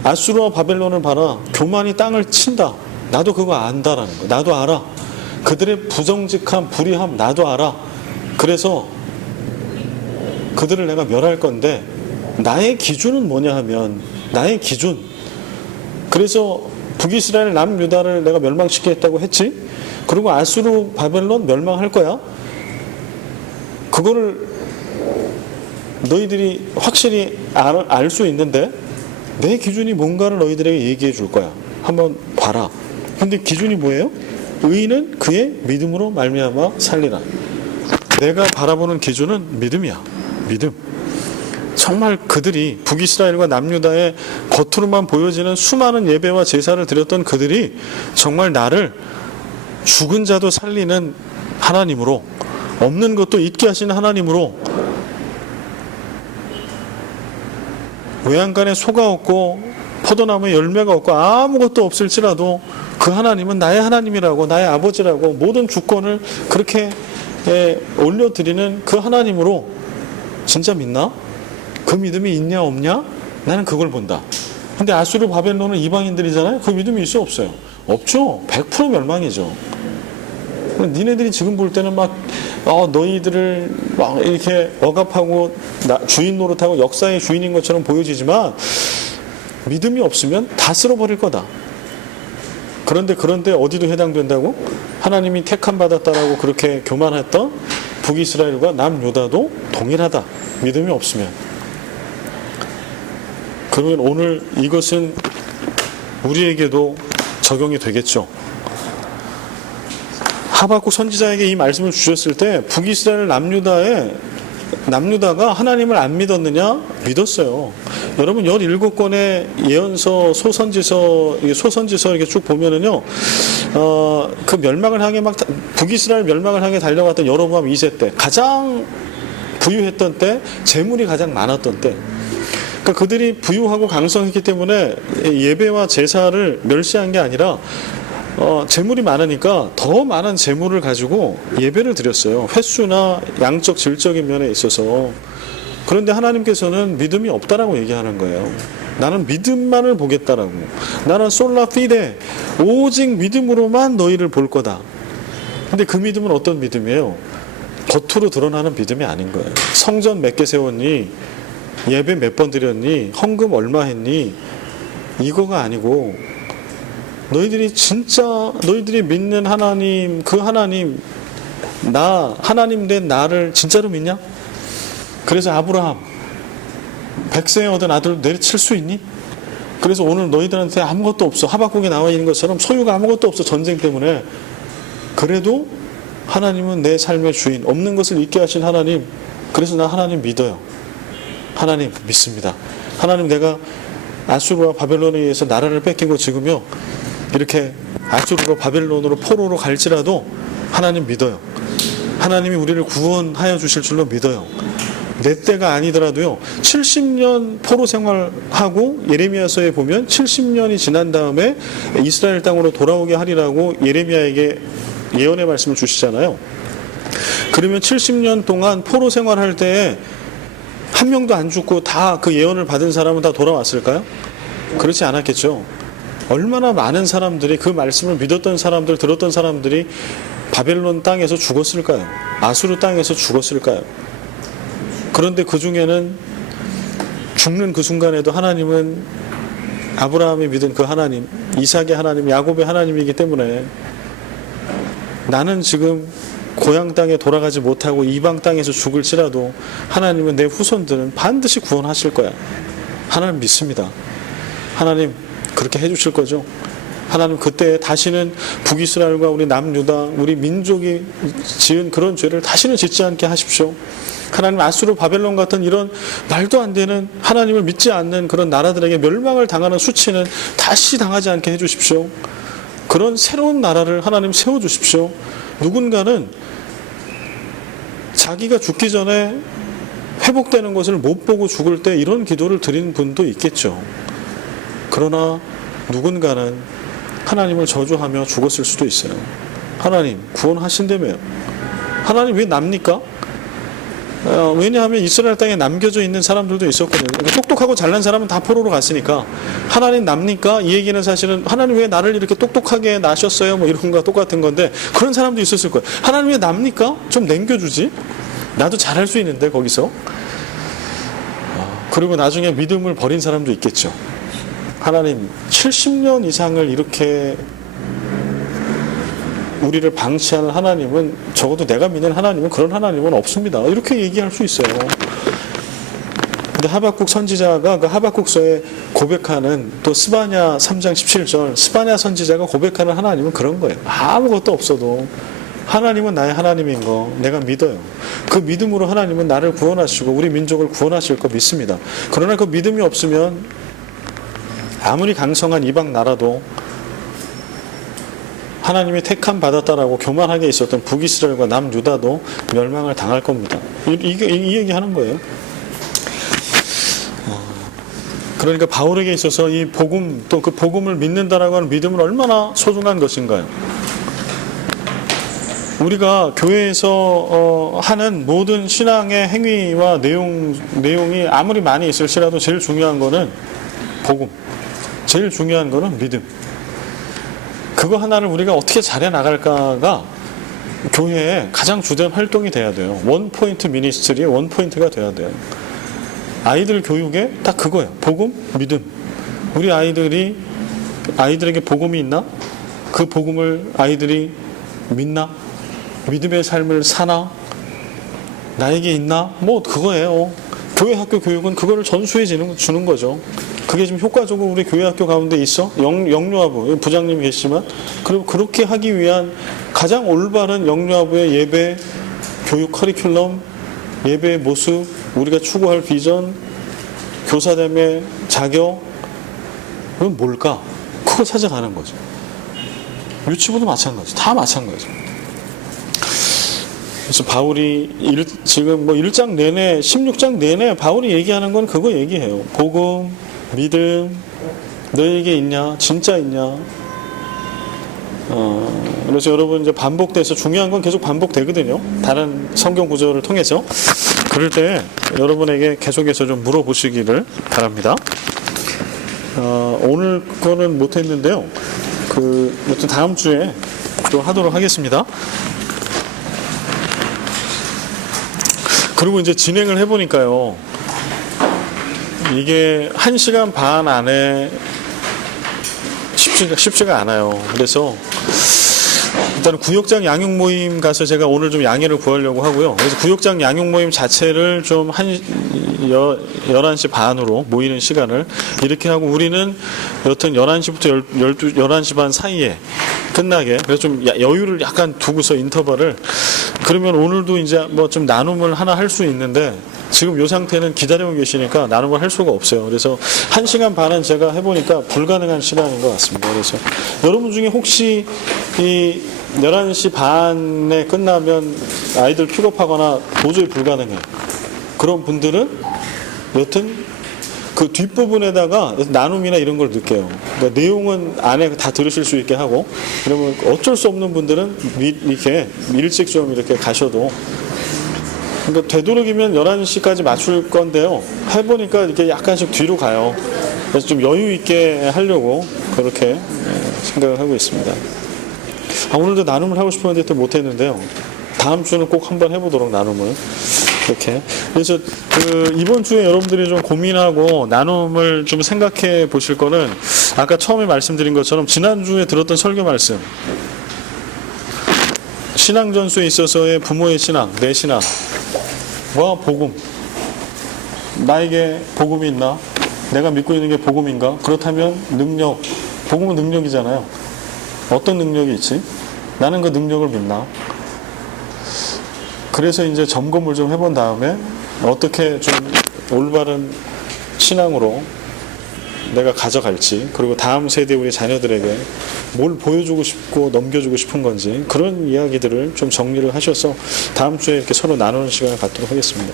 아수르와 바벨론을 봐라. 교만이 땅을 친다. 나도 그거 안다라는 거. 나도 알아. 그들의 부정직함, 불의함 나도 알아. 그래서 그들을 내가 멸할 건데 나의 기준은 뭐냐 하면 나의 기준. 그래서 북이스라엘 남유다를 내가 멸망시키겠다고 했지. 그리고 아수르 바벨론 멸망할 거야. 그거를 너희들이 확실히 알 수 있는데 내 기준이 뭔가를 너희들에게 얘기해 줄 거야. 한번 봐라. 근데 기준이 뭐예요? 의인은 그의 믿음으로 말미암아 살리라. 내가 바라보는 기준은 믿음이야. 믿음. 정말 그들이 북이스라엘과 남유다의 겉으로만 보여지는 수많은 예배와 제사를 드렸던 그들이 정말 나를 죽은 자도 살리는 하나님으로, 없는 것도 있게 하시는 하나님으로, 외양간에 소가 없고 포도나무에 열매가 없고 아무것도 없을지라도 그 하나님은 나의 하나님이라고, 나의 아버지라고, 모든 주권을 그렇게 올려드리는 그 하나님으로 진짜 믿나? 그 믿음이 있냐 없냐? 나는 그걸 본다. 근데 아수르 바벨론은 이방인들이잖아요. 그 믿음이 있어 없어요? 없죠. 100% 멸망이죠. 니네들이 지금 볼 때는 막 너희들을 막 이렇게 억압하고 주인 노릇하고 역사의 주인인 것처럼 보여지지만 믿음이 없으면 다 쓸어버릴 거다. 그런데 어디도 해당된다고? 하나님이 택함 받았다라고 그렇게 교만했던 북이스라엘과 남유다도 동일하다. 믿음이 없으면. 그러면 오늘 이것은 우리에게도 적용이 되겠죠. 하박국 선지자에게 이 말씀을 주셨을 때 북이스라엘 남유다가 하나님을 안 믿었느냐? 믿었어요. 여러분 17권의 예언서, 소선지서 이렇게 쭉 보면은요, 그 멸망을 향해 북이스라엘 멸망을 향해 달려갔던 여로보암 2세 때 가장 부유했던 때, 재물이 가장 많았던 때. 그러니까 그들이 부유하고 강성했기 때문에 예배와 제사를 멸시한 게 아니라 재물이 많으니까 더 많은 재물을 가지고 예배를 드렸어요. 횟수나 양적 질적인 면에 있어서. 그런데 하나님께서는 믿음이 없다라고 얘기하는 거예요. 나는 믿음만을 보겠다라고. 나는 솔라 피데, 오직 믿음으로만 너희를 볼 거다. 근데 그 믿음은 어떤 믿음이에요? 겉으로 드러나는 믿음이 아닌 거예요. 성전 몇 개 세웠니? 예배 몇 번 드렸니? 헌금 얼마 했니? 이거가 아니고 너희들이 믿는 하나님, 그 하나님, 하나님 된 나를 진짜로 믿냐? 그래서 아브라함 100세에 얻은 아들 내리칠 수 있니? 그래서 오늘 너희들한테 아무것도 없어. 하박국에 나와 있는 것처럼 소유가 아무것도 없어. 전쟁 때문에. 그래도 하나님은 내 삶의 주인, 없는 것을 있게 하신 하나님. 그래서 나 하나님 믿어요. 하나님 믿습니다. 하나님, 내가 아수르와 바벨론에 의해서 나라를 뺏긴 거 지금요, 이렇게 아수르로 바벨론으로 포로로 갈지라도 하나님 믿어요. 하나님이 우리를 구원하여 주실 줄로 믿어요. 내 때가 아니더라도요, 70년 포로 생활하고, 예레미야서에 보면 70년이 지난 다음에 이스라엘 땅으로 돌아오게 하리라고 예레미야에게 예언의 말씀을 주시잖아요. 그러면 70년 동안 포로 생활할 때에 한 명도 안 죽고 다 그 예언을 받은 사람은 다 돌아왔을까요? 그렇지 않았겠죠. 얼마나 많은 사람들이, 그 말씀을 믿었던 사람들, 들었던 사람들이 바벨론 땅에서 죽었을까요? 아수르 땅에서 죽었을까요? 그런데 그 중에는 죽는 그 순간에도 하나님은 아브라함이 믿은 그 하나님, 이삭의 하나님, 야곱의 하나님이기 때문에 나는 지금 고향 땅에 돌아가지 못하고 이방 땅에서 죽을지라도 하나님은 내 후손들은 반드시 구원하실 거야. 하나님 믿습니다. 하나님 그렇게 해주실 거죠. 하나님 그때 다시는 북이스라엘과 우리 남유다, 우리 민족이 지은 그런 죄를 다시는 짓지 않게 하십시오. 하나님, 아수르, 바벨론 같은 이런 말도 안 되는, 하나님을 믿지 않는 그런 나라들에게 멸망을 당하는 수치는 다시 당하지 않게 해주십시오. 그런 새로운 나라를 하나님 세워주십시오. 누군가는 자기가 죽기 전에 회복되는 것을 못 보고 죽을 때 이런 기도를 드린 분도 있겠죠. 그러나 누군가는 하나님을 저주하며 죽었을 수도 있어요. 하나님 구원하신다며요. 하나님 왜 납니까? 왜냐하면 이스라엘 땅에 남겨져 있는 사람들도 있었거든요. 똑똑하고 잘난 사람은 다 포로로 갔으니까 하나님 납니까? 이 얘기는 사실은 하나님 왜 나를 이렇게 똑똑하게 나셨어요? 뭐 이런 거와 똑같은 건데, 그런 사람도 있었을 거예요. 하나님 왜 납니까? 좀 남겨주지. 나도 잘할 수 있는데 거기서. 그리고 나중에 믿음을 버린 사람도 있겠죠. 하나님 70년 이상을 이렇게 우리를 방치하는 하나님은, 적어도 내가 믿는 하나님은 그런 하나님은 없습니다. 이렇게 얘기할 수 있어요. 근데 하박국 선지자가 그 하박국서에 고백하는, 또 스바냐 3장 17절 스바냐 선지자가 고백하는 하나님은 그런 거예요. 아무것도 없어도 하나님은 나의 하나님인 거 내가 믿어요. 그 믿음으로 하나님은 나를 구원하시고 우리 민족을 구원하실 거 믿습니다. 그러나 그 믿음이 없으면 아무리 강성한 이방 나라도, 하나님이 택함 받았다라고 교만하게 있었던 북이스라엘과 남유다도 멸망을 당할 겁니다. 이 얘기하는 거예요. 그러니까 바울에게 있어서 이 복음, 또 그 복음을 믿는다라고 하는 믿음은 얼마나 소중한 것인가요? 우리가 교회에서 하는 모든 신앙의 행위와 내용이 아무리 많이 있을지라도 제일 중요한 거는 복음, 제일 중요한 거는 믿음. 그거 하나를 우리가 어떻게 잘해 나갈까가 교회의 가장 주된 활동이 돼야 돼요. 원포인트 미니스트리의 원포인트가 돼야 돼요. 아이들 교육에 딱 그거예요. 복음, 믿음. 우리 아이들에게 복음이 있나? 그 복음을 아이들이 믿나? 믿음의 삶을 사나? 나에게 있나? 뭐 그거예요. 교회 학교 교육은 그거를 전수해 주는 거죠. 그게 좀 효과적으로 우리 교회 학교 가운데 있어? 영유아부, 부장님이 계시지만, 그리고 그렇게 하기 위한 가장 올바른 영유아부의 예배, 교육 커리큘럼, 예배의 모습, 우리가 추구할 비전, 교사됨의 자격, 그건 뭘까? 그거 찾아가는 거죠. 유치부도 마찬가지, 다 마찬가지. 그래서 바울이 지금 뭐 1장 내내, 16장 내내 바울이 얘기하는 건 그거 얘기해요. 복음, 믿음, 너에게 있냐? 진짜 있냐? 그래서 여러분 이제 반복돼서 중요한 건 계속 반복되거든요. 다른 성경 구절을 통해서. 그럴 때 여러분에게 계속해서 좀 물어보시기를 바랍니다. 오늘 거는 못했는데요. 아무튼 다음 주에 또 하도록 하겠습니다. 그리고 이제 진행을 해보니까요. 이게 1시간 반 안에 쉽지가 않아요. 그래서 일단 구역장 양육 모임 가서 제가 오늘 좀 양해를 구하려고 하고요. 그래서 구역장 양육 모임 자체를 좀 11시 반으로 모이는 시간을 이렇게 하고 우리는 여튼 11시부터 11시 반 사이에 끝나게 그래서 좀 여유를 약간 두고서 인터벌을 그러면 오늘도 이제 뭐 좀 나눔을 하나 할 수 있는데 지금 이 상태는 기다리고 계시니까 나눔을 할 수가 없어요. 그래서 1시간 반은 제가 해보니까 불가능한 시간인 것 같습니다. 그래서 여러분 중에 혹시 이 11시 반에 끝나면 아이들 픽업하거나 도저히 불가능해. 그런 분들은 여튼 그 뒷부분에다가 나눔이나 이런 걸 넣을게요. 그러니까 내용은 안에 다 들으실 수 있게 하고 그러면 어쩔 수 없는 분들은 이렇게 일찍 좀 이렇게 가셔도 그러니까 되도록이면 11시까지 맞출 건데요. 해보니까 이렇게 약간씩 뒤로 가요. 그래서 좀 여유 있게 하려고 그렇게 생각을 하고 있습니다. 오늘도 나눔을 하고 싶었는데 또 못했는데요. 다음 주는 꼭 한번 해보도록 나눔을 이렇게. 그래서 이번 주에 여러분들이 좀 고민하고 나눔을 좀 생각해 보실 거는 아까 처음에 말씀드린 것처럼 지난주에 들었던 설교 말씀 신앙 전수에 있어서의 부모의 신앙, 내 신앙과 복음. 나에게 복음이 있나? 내가 믿고 있는 게 복음인가? 그렇다면 능력. 복음은 능력이잖아요. 어떤 능력이 있지? 나는 그 능력을 믿나? 그래서 이제 점검을 좀 해본 다음에 어떻게 좀 올바른 신앙으로 내가 가져갈지 그리고 다음 세대 우리 자녀들에게 뭘 보여주고 싶고 넘겨주고 싶은 건지 그런 이야기들을 좀 정리를 하셔서 다음 주에 이렇게 서로 나누는 시간을 갖도록 하겠습니다.